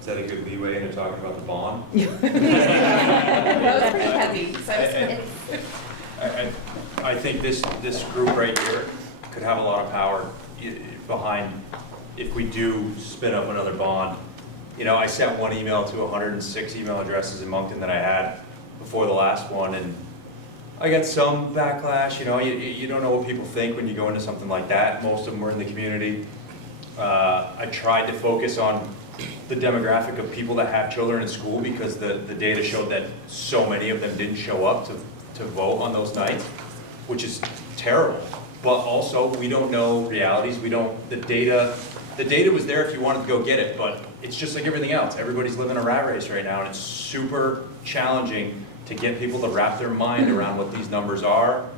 Is that a good leeway into talking about the bond? That was pretty heavy. So I think this group right here could have a lot of power behind if we do spin up another bond. I sent one email to 106 email addresses in Moncton that I had before the last one, and I got some backlash. You don't know what people think when you go into something like that. Most of them were in the community. I tried to focus on the demographic of people that have children in school, because the data showed that so many of them didn't show up to vote on those nights, which is terrible. But also, we don't know realities. The data was there if you wanted to go get it, but it's just like everything else. Everybody's living a rat race right now, and it's super challenging to get people to wrap their mind around what these numbers are,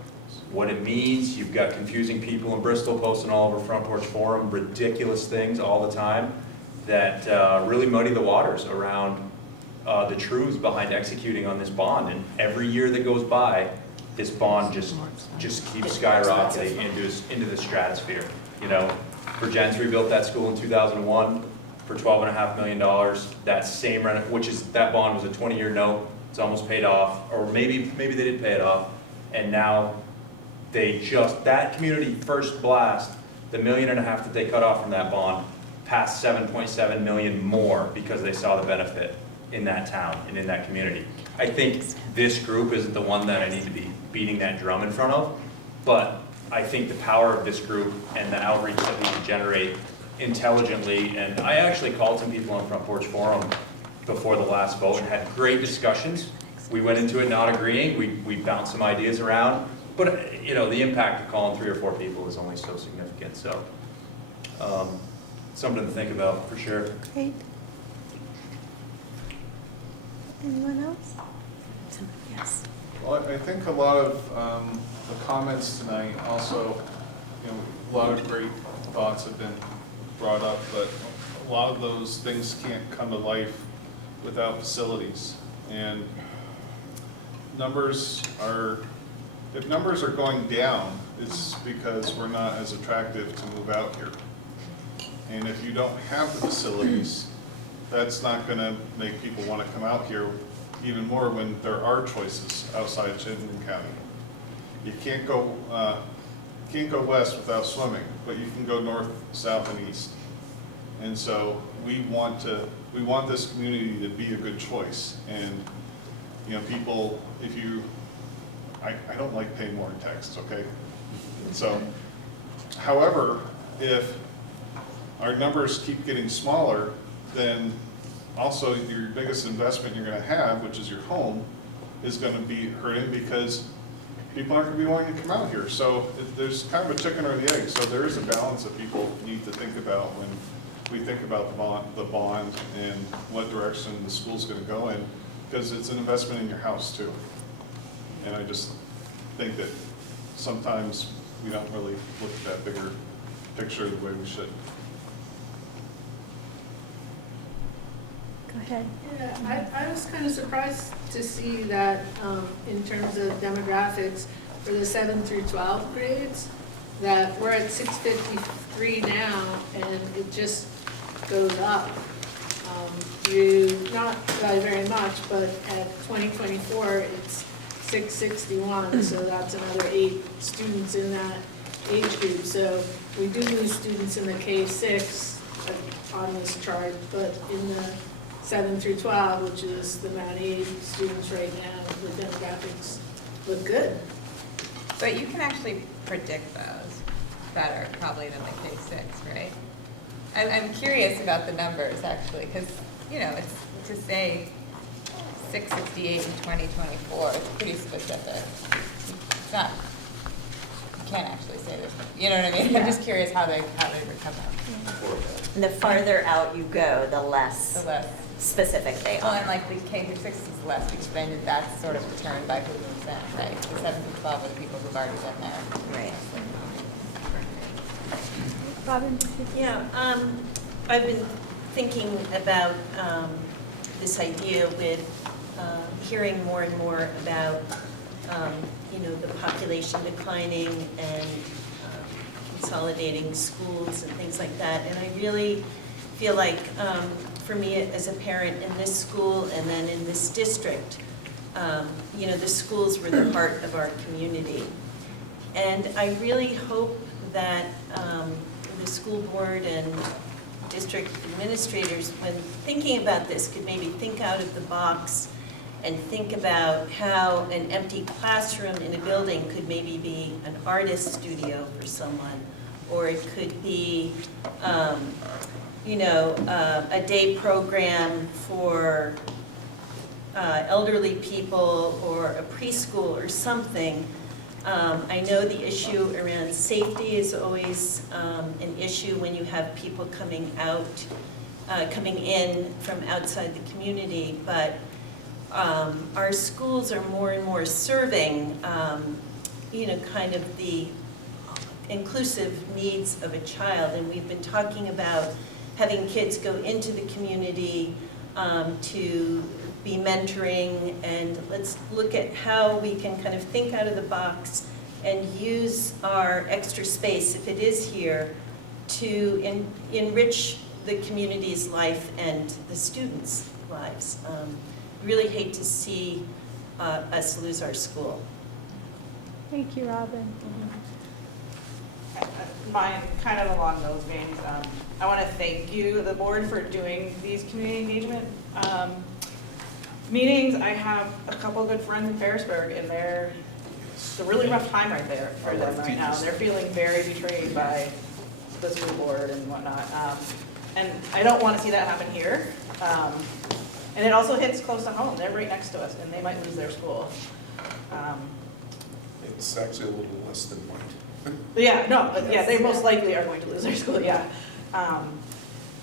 what it means. You've got confusing people in Bristol posting all over Front Porch Forum ridiculous things all the time that really muddy the waters around the truths behind executing on this bond. And every year that goes by, this bond just keeps skyrocketing into the stratosphere. Virgins rebuilt that school in 2001 for $12.5 million. That bond was a 20-year note. It's almost paid off, or maybe they did pay it off. And now that community first blast, the $1.5 million that they cut off from that bond, passed $7.7 million more because they saw the benefit in that town and in that community. I think this group isn't the one that I need to be beating that drum in front of, but I think the power of this group and the outreach that we can generate intelligently, and I actually called some people on Front Porch Forum before the last vote and had great discussions. We went into it not agreeing, we bounced some ideas around, But, you know, the impact of calling 3 or 4 people is only so significant, so something to think about for sure. Great. Anyone else? Yes. Well, I think a lot of the comments tonight also, you know, a lot of great thoughts have been brought up, but a lot of those things can't come to life without facilities. And if numbers are going down, it's because we're not as attractive to move out here. And if you don't have the facilities, that's not going to make people want to come out here even more when there are choices outside Chittenden County. You can't go west without swimming, but you can go north, south, and east. And so we want this community to be a good choice. And you know, people, I don't like paying more in taxes, okay? So, however, if our numbers keep getting smaller, then also your biggest investment you're going to have, which is your home, is going to be hurting because people aren't going to be wanting to come out here. So there's kind of a chicken or the egg. So there is a balance that people need to think about when we think about the bond and what direction the school's going to go in, because it's an investment in your house too. And I just think that sometimes we don't really look at that bigger picture the way we should. Go ahead. Yeah, I was kind of surprised to see that in terms of demographics for the 7 through 12 grades, that we're at 653 now, and it just goes up. Not by very much, but at 2024, it's 661, so that's another 8 students in that age group. So we do lose students in the K-6 on this chart, but in the 7 through 12, which is the Mount A students right now, the demographics look good. But you can actually predict those better probably than the K-6, right? I'm curious about the numbers actually, because, you know, it's to say 668 in 2024, it's pretty specific. It's not, you can't actually say this, you know what I mean? I'm just curious how they would come out. And the farther out you go, the less specific they Well, are. and like the K through 6 is less because then that's sort of determined by who moves in, right? The 7 through 12 are the people who've already been there. Right. Robin? Yeah, I've been thinking about this idea with hearing more and more about, you know, the population declining and consolidating schools and things like that. And I really feel like, for me as a parent in this school and then in this district, you know, the schools were the heart of our community. And I really hope that the school board and district administrators, when thinking about this, could maybe think out of the box and think about how an empty classroom in a building could maybe be an artist studio for someone, or it could be, you know, a day program for elderly people or a preschool or something. I know the issue around safety is always an issue when you have people coming in from outside the community, but our schools are more and more serving, you know, kind of the inclusive needs of a child. And we've been talking about having kids go into the community to be mentoring, and let's look at how we can kind of think out of the box and use our extra space, if it is here, to enrich the community's life and the students' lives. Really hate to see us lose our school. Thank you, Robin. Mine, kind of along those veins, I want to thank you, the board, for doing these community engagement meetings. I have a couple of good friends in Ferrisburg, and it's a really rough time right there for them right now. They're feeling very betrayed by the school board and whatnot. And I don't want to see that happen here. And it also hits close to home. They're right next to us, and they might lose their school. it's actually a little less than mine. Yeah, no, yeah, they most likely are going to lose their school, yeah.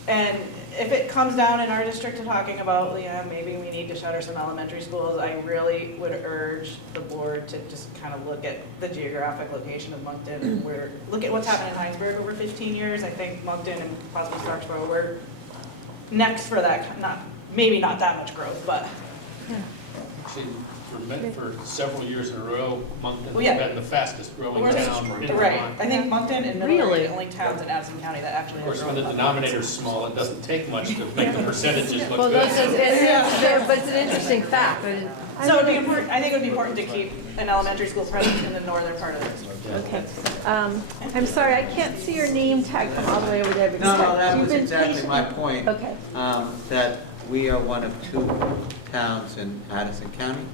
And if it comes down in our district to talking about, maybe we need to shutter some elementary schools, I really would urge the board to just kind of look at the geographic location of Moncton. Look at what's happened in Heinsberg over 15 years. I think Moncton and possibly Starksboro were next for that, maybe not that much growth, but. Actually, for several years in a row, Moncton Well, yeah. has been the fastest growing Right. town in Vermont. Right, I think Moncton and Middle are Really? the only towns in Addison County that actually. Of course, when the denominator's small, it doesn't take much to make the percentages look Well, good. but it's an interesting fact. So it'd be important, I think it would be important to keep an elementary school present in the northern part of the district. Okay. I'm sorry, I can't see your name tag from all the way over there. because No, that you've was been exactly patient. my point. Okay. That we are one of 2 towns in Addison County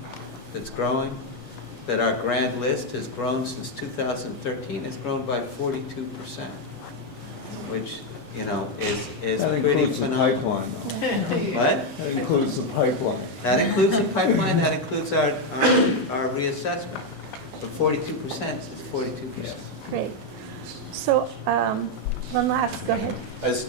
that's growing, that our grad list has grown since 2013, has grown by 42%, which, is That pretty includes the phenomenal. pipeline, though. What? That includes the pipeline. That includes the pipeline, that includes our reassessment. But 42% is 42%. Great. So, one last, go ahead. As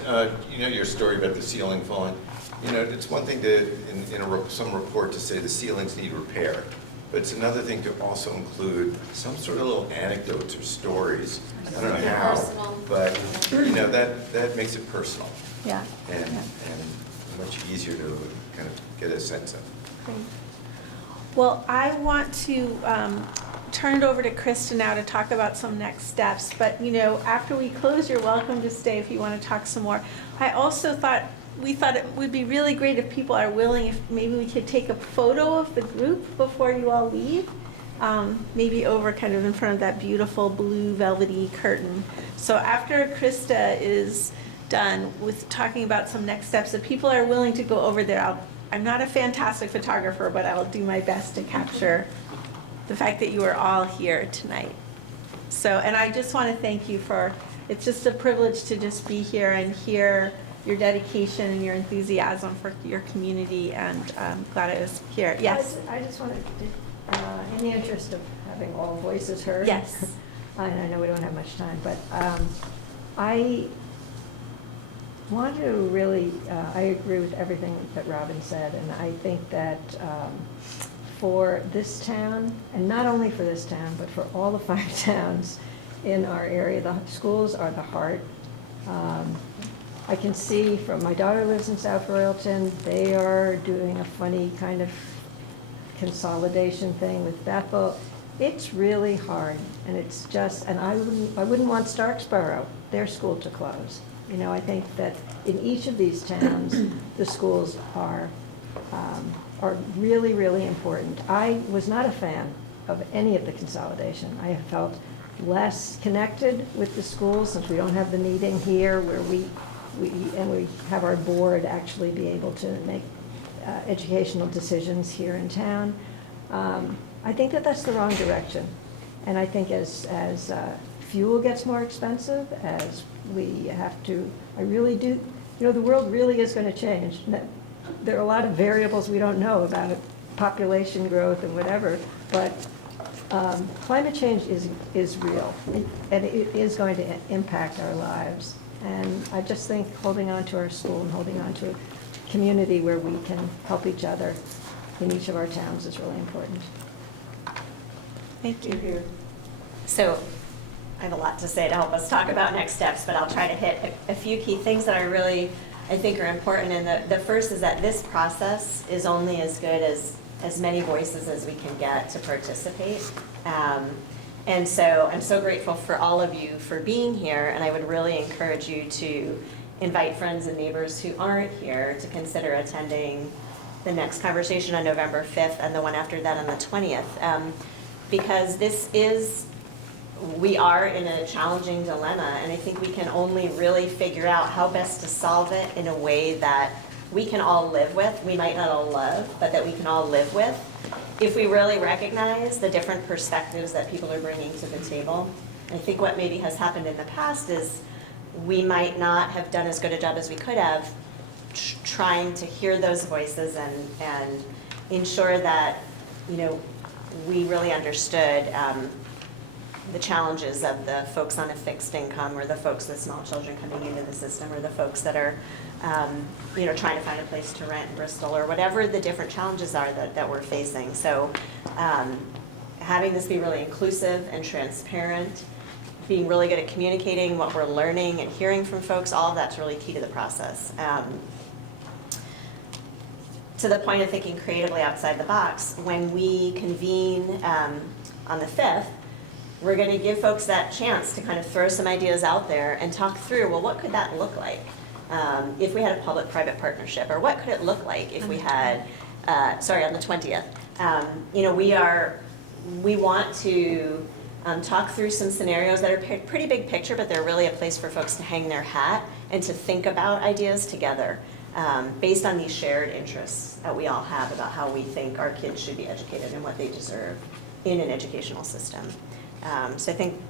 your story about the ceiling falling, it's one thing to, in some report, to say the ceilings need repair, but it's another thing to also include some sort of little anecdotes or stories. I don't know how, Personal. but that makes it personal Yeah. and much easier to kind of get a sense of. Great. Well, I want to turn it over to Krista now to talk about some next steps. But, after we close, you're welcome to stay if you want to talk some more. I also we thought it would be really great if people are willing, if maybe we could take a photo of the group before you all leave. Maybe over kind of in front of that beautiful blue velvety curtain. So after Krista is done with talking about some next steps, if people are willing to go over there, I'm not a fantastic photographer, but I'll do my best to capture the fact that you are all here tonight. So, and I just want to thank you it's just a privilege to just be here and hear your dedication and your enthusiasm for your community, and I'm glad I was here. Yes? I just wanted to, in the interest of having all voices heard. Yes. And I know we don't have much time, but I want to really, I agree with everything that Robin said, and I think that for this town, and not only for this town, but for all the 5 towns in our area, the schools are the heart. I can see my daughter lives in South Royalton, they are doing a funny kind of consolidation thing with Bethel. It's really hard, and it's just, and I wouldn't want Starksboro, their school, to close. I think that in each of these towns, the schools are really, really important. I was not a fan of any of the consolidation. I have felt less connected with the schools since we don't have the meeting here where we have our board actually be able to make educational decisions here in town. I think that that's the wrong direction. And I think as fuel gets more expensive, as we have to, I really do, the world really is going to change. There are a lot of variables we don't know about population growth and whatever, but climate change is real, and it is going to impact our lives. And I just think holding on to our school and holding on to a community where we can help each other in each of our towns is really important. Thank you. So I have a lot to say to help us talk about next steps, but I'll try to hit a few key things that I think are important. And the first is that this process is only as good as many voices as we can get to participate. And so I'm so grateful for all of you for being here, and I would really encourage you to invite friends and neighbors who aren't here to consider attending the next conversation on November 5th and the one after that on the 20th. Because we are in a challenging dilemma, and I think we can only really figure out how best to solve it in a way that we can all live with. We might not all love, but that we can all live with, if we really recognize the different perspectives that people are bringing to the table. I think what maybe has happened in the past is we might not have done as good a job as we could have trying to hear those voices and ensure that we really understood the challenges of the folks on a fixed income, or the folks with small children coming into the system, or the folks that are trying to find a place to rent in Bristol, or whatever the different challenges are that we're facing. So having this be really inclusive and transparent, being really good at communicating what we're learning and hearing from folks, all of that's really key to the process. To the point of thinking creatively outside the box, when we convene on the 5th, we're going to give folks that chance to kind of throw some ideas out there and talk through, well, what could that look like if we had a public-private partnership? Or what could it look like if we had, on the 20th. We want to talk through some scenarios that are pretty big picture, but they're really a place for folks to hang their hat and to think about ideas together based on these shared interests that we all have about how we think our kids should be educated and what they deserve in an educational system. So I think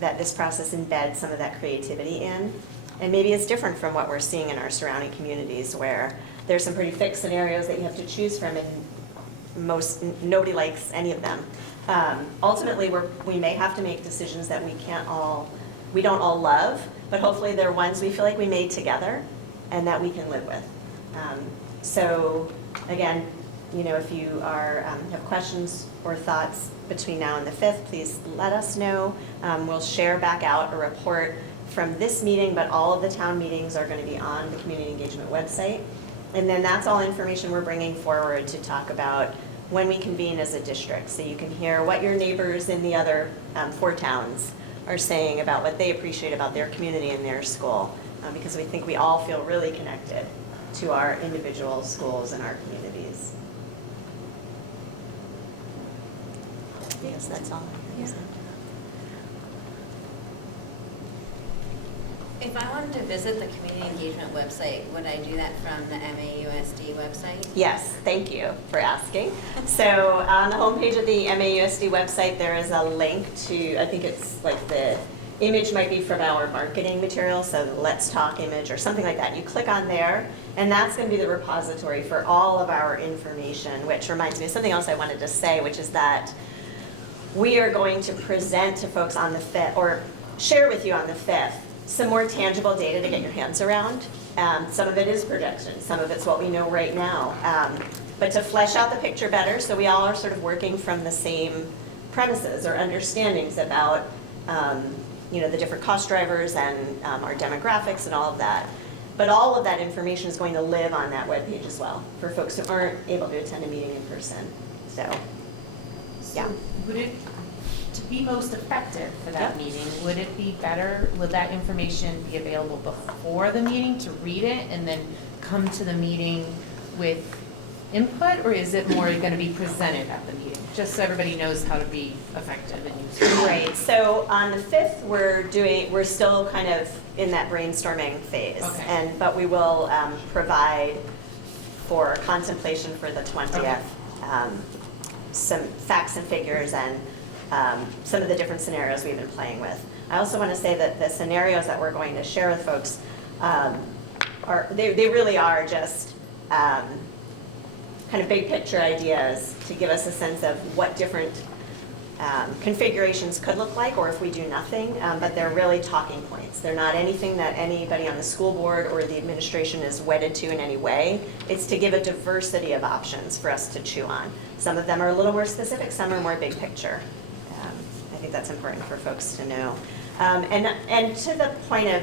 that this process embeds some of that creativity in, and maybe it's different from what we're seeing in our surrounding communities, where there's some pretty fixed scenarios that you have to choose from, and nobody likes any of them. Ultimately, we may have to make decisions that we don't all love, but hopefully they're ones we feel like we made together and that we can live with. So again, if you have questions or thoughts between now and the 5th, please let us know. We'll share back out a report from this meeting, but all of the town meetings are going to be on the community engagement website. And then that's all information we're bringing forward to talk about when we convene as a district. So you can hear what your neighbors in the other 4 towns are saying about what they appreciate about their community and their school, because we think we all feel really connected to our individual schools and our communities. I guess that's all I can say. If I wanted to visit the community engagement website, would I do that from the MAUSD website? Yes, thank you for asking. So on the homepage of the MAUSD website, there is a link to, I think it's like the image might be from our marketing material, so the Let's Talk image or something like that. You click on there, and that's going to be the repository for all of our information, which reminds me of something else I wanted to say, which is that we are going to present to folks on the 5th, or share with you on the 5th, some more tangible data to get your hands around. Some of it is projections, some of it's what we know right now. But to flesh out the picture better, so we all are sort of working from the same premises or understandings about the different cost drivers and our demographics and all of that. But all of that information is going to live on that webpage as well for folks who aren't able to attend a meeting in person. So, yeah. To be most effective for that meeting, would it be better, would that information be available before the meeting to read it and then come to the meeting with input, or is it more going to be presented at the meeting? Just so everybody knows how to be effective and useful. Right, so on the 5th, we're still kind of in that brainstorming phase. Okay. But we will provide for contemplation for the 20th, some facts and figures and some of the different scenarios we've been playing with. I also want to say that the scenarios that we're going to share with folks they really are just kind of big picture ideas to give us a sense of what different configurations could look like, or if we do nothing, but they're really talking points. They're not anything that anybody on the school board or the administration is wedded to in any way. It's to give a diversity of options for us to chew on. Some of them are a little more specific, some are more big picture. I think that's important for folks to know. And to the point of,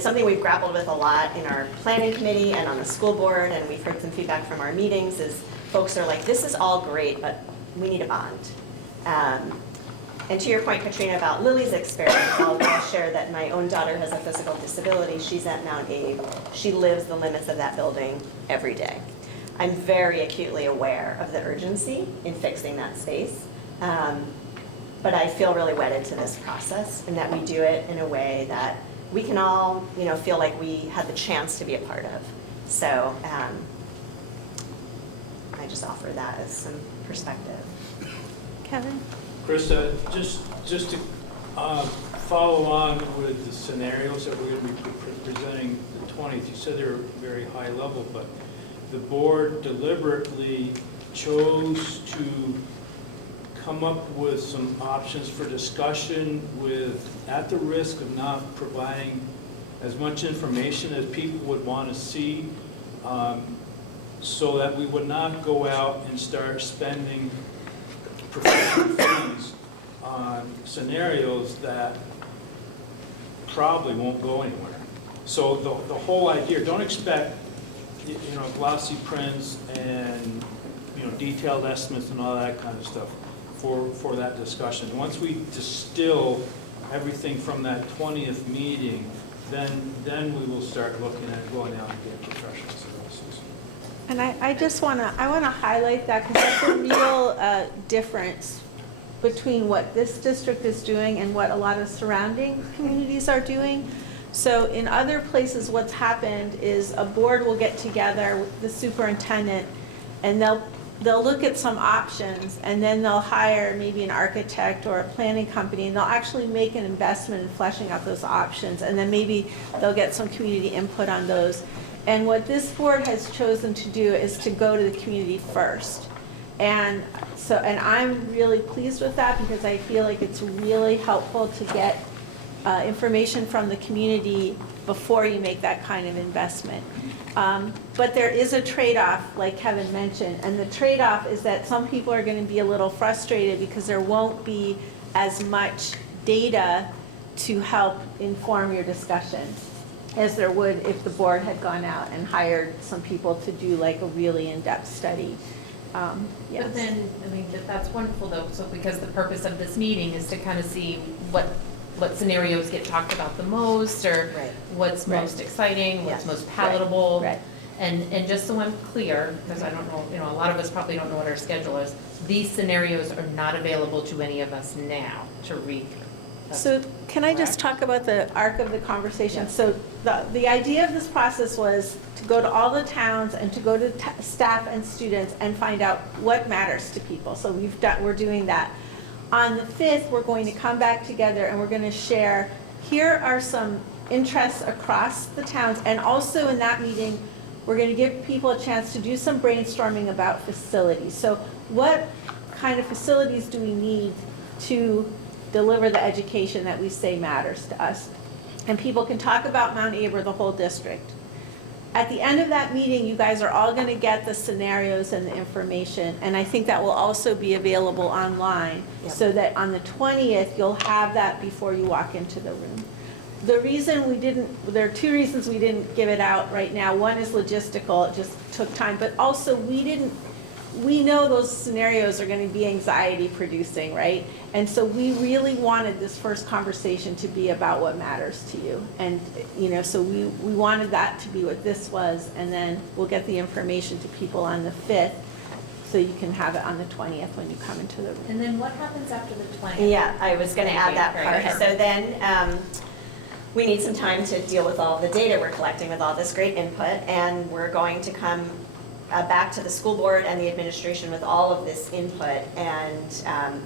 something we've grappled with a lot in our planning committee and on the school board, and we've heard some feedback from our meetings, is folks are like, this is all great, but we need a bond. And to your point, Katrina, about Lily's experience, I'll share that my own daughter has a physical disability. She's at Mount Abe. She lives the limits of that building every day. I'm very acutely aware of the urgency in fixing that space. But I feel really wedded to this process, and that we do it in a way that we can all, feel like we had the chance to be a part of. So I just offer that as some perspective. Kevin? Krista, just to follow on with the scenarios that we're going to be presenting the 20th, you said they were very high level, but the board deliberately chose to come up with some options for discussion with, at the risk of not providing as much information as people would want to see, so that we would not go out and start spending professional fees on scenarios that probably won't go anywhere. So the whole idea, don't expect, glossy prints and, detailed estimates and all that kind of stuff for that discussion. Once we distill everything from that 20th meeting, then we will start looking at going out and getting professional services. And I just want to highlight that because that's a real difference between what this district is doing and what a lot of surrounding communities are doing. So in other places, what's happened is a board will get together with the superintendent and they'll look at some options and then they'll hire maybe an architect or a planning company and they'll actually make an investment in fleshing out those options, and then maybe they'll get some community input on those. And what this board has chosen to do is to go to the community first. And I'm really pleased with that because I feel like it's really helpful to get information from the community before you make that kind of investment. But there is a trade-off, like Kevin mentioned, and the trade-off is that some people are going to be a little frustrated because there won't be as much data to help inform your discussion as there would if the board had gone out and hired some people to do like a really in-depth study. Yes. But then, that's wonderful though, so because the purpose of this meeting is to kind of see what scenarios get talked about the most, or what's most exciting, what's most palatable. Right. And just so I'm clear, because I don't know, a lot of us probably don't know what our schedule is, these scenarios are not available to any of us now to read through. So can I just talk about the arc of the conversation? So the idea of this process was to go to all the towns and to go to staff and students and find out what matters to people. So we're doing that. On the 5th, we're going to come back together and we're going to share, here are some interests across the towns, and also in that meeting, we're going to give people a chance to do some brainstorming about facilities. So what kind of facilities do we need to deliver the education that we say matters to us? And people can talk about Mount Aber, the whole district. At the end of that meeting, you guys are all going to get the scenarios and the information, and I think that will also be available online, so that on the 20th, you'll have that before you walk into the room. The reason we didn't, there are two reasons we didn't give it out right now. One is logistical, it just took time, but also we know those scenarios are going to be anxiety producing, right? And so we really wanted this first conversation to be about what matters to you. And, so we wanted that to be what this was, and then we'll get the information to people on the 5th, so you can have it on the 20th when you come into the room. And then what happens after the 20th? Yeah, I was going to add that part. So then we need some time to deal with all the data we're collecting with all this great input, and we're going to come back to the school board and the administration with all of this input, and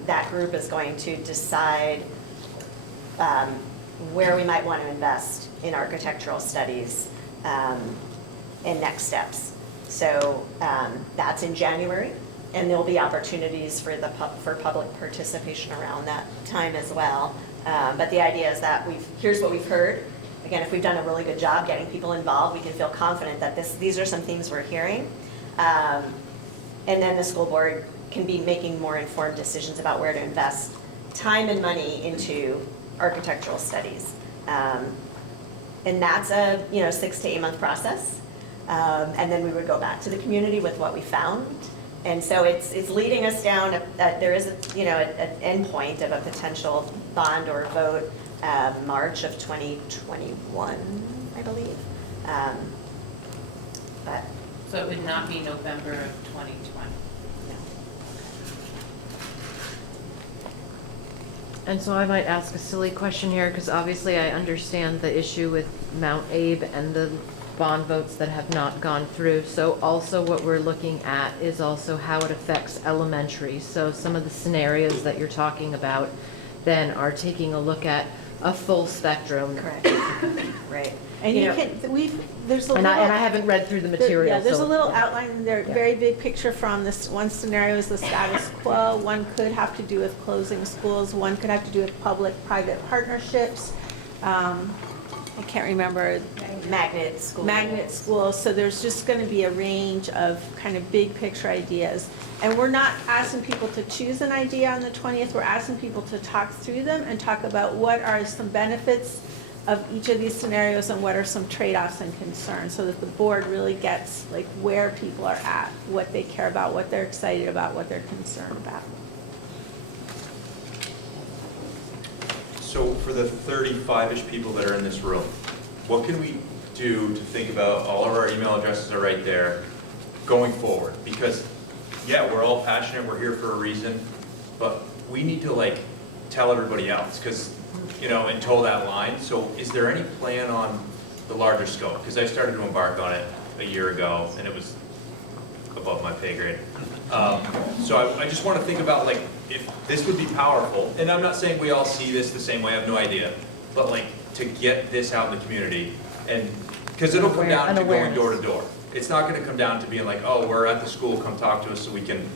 that group is going to decide where we might want to invest in architectural studies and next steps. So that's in January, and there'll be opportunities for public participation around that time as well. But the idea is that here's what we've heard. Again, if we've done a really good job getting people involved, we can feel confident that these are some themes we're hearing. And then the school board can be making more informed decisions about where to invest time and money into architectural studies. And that's a 6 to 8 month process. And then we would go back to the community with what we found. And so it's leading us down, there is an end point of a potential bond or vote March of 2021, I believe. But So it would not be November of 2020? no. And so I might ask a silly question here, because obviously I understand the issue with Mount Abe and the bond votes that have not gone through. So also what we're looking at is also how it affects elementary. So some of the scenarios that you're talking about then are taking a look at a full spectrum. Correct. Right. And you you know, can, there's a And little. I haven't read through the material, Yeah, there's a so- little outline there, Yeah. very big picture from this. One scenario is the status quo. One could have to do with closing schools. One could have to do with public-private partnerships. I can't remember. Magnet schools. Magnet schools. So there's just going to be a range of kind of big picture ideas. And we're not asking people to choose an idea on the 20th. We're asking people to talk through them and talk about what are some benefits of each of these scenarios and what are some trade-offs and concerns, so that the board really gets like where people are at, what they care about, what they're excited about, what they're concerned about. So for the 35-ish people that are in this room, what can we do to think about, all of our email addresses are right there, going forward? Because, yeah, we're all passionate, we're here for a reason, but we need to like tell everybody else, because, you know, and toe that line. So is there any plan on the larger scope? Because I started to embark on it a year ago, and it was above my pay grade. So I just want to think about like, if this would be powerful, and I'm not saying we all see this the same way, I have no idea, but like to get this out in the community, and because it'll come down to going door to door. It's not going to come down to being like, oh, we're at the school, come talk to us so we can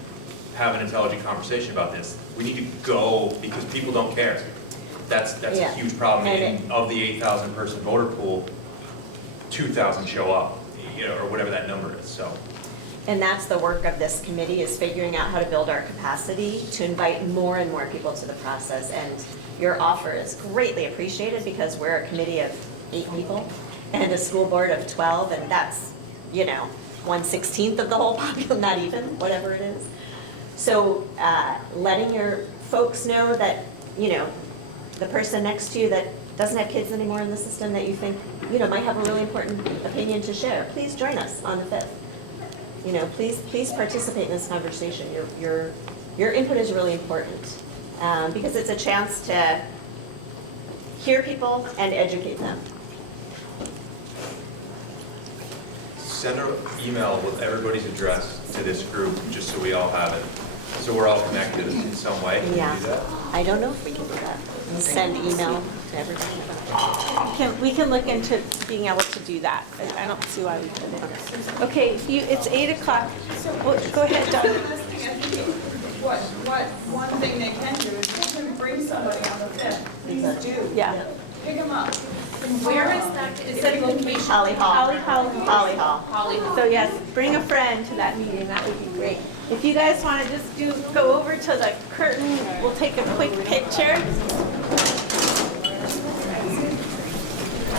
have an intelligent conversation about this. We need to go because people don't care. That's a huge problem. And of the 8,000 person voter pool, 2,000 show up, you know, or whatever that number is. So. And that's the work of this committee, is figuring out how to build our capacity to invite more and more people to the process. And your offer is greatly appreciated, because we're a committee of 8 people and a school board of 12, and that's, you know, 1/16 of the whole population, not even, whatever it is. So letting your folks know that, you know, the person next to you that doesn't have kids anymore in the system that you think, you know, might have a really important opinion to share, please join us on the 5th. You know, please participate in this conversation. Your input is really important, because it's a chance to hear people and educate them. Send an email with everybody's address to this group, just so we all have it. So we're all connected in some way. Can we Yeah, do that? I don't know if we can do that. Send email to everybody. We can look into being able to do that. I don't see why we couldn't. Okay, it's 8 o'clock. Oh, go ahead, Doug. One thing they can do is they can bring somebody on the 5th. Please do. Yeah. Pick them up. Where is that, is that location? Holly Hall. Holly Hall. So yes, bring a friend to that meeting, that would be great. If you guys want to just go over to the curtain, we'll take a quick picture.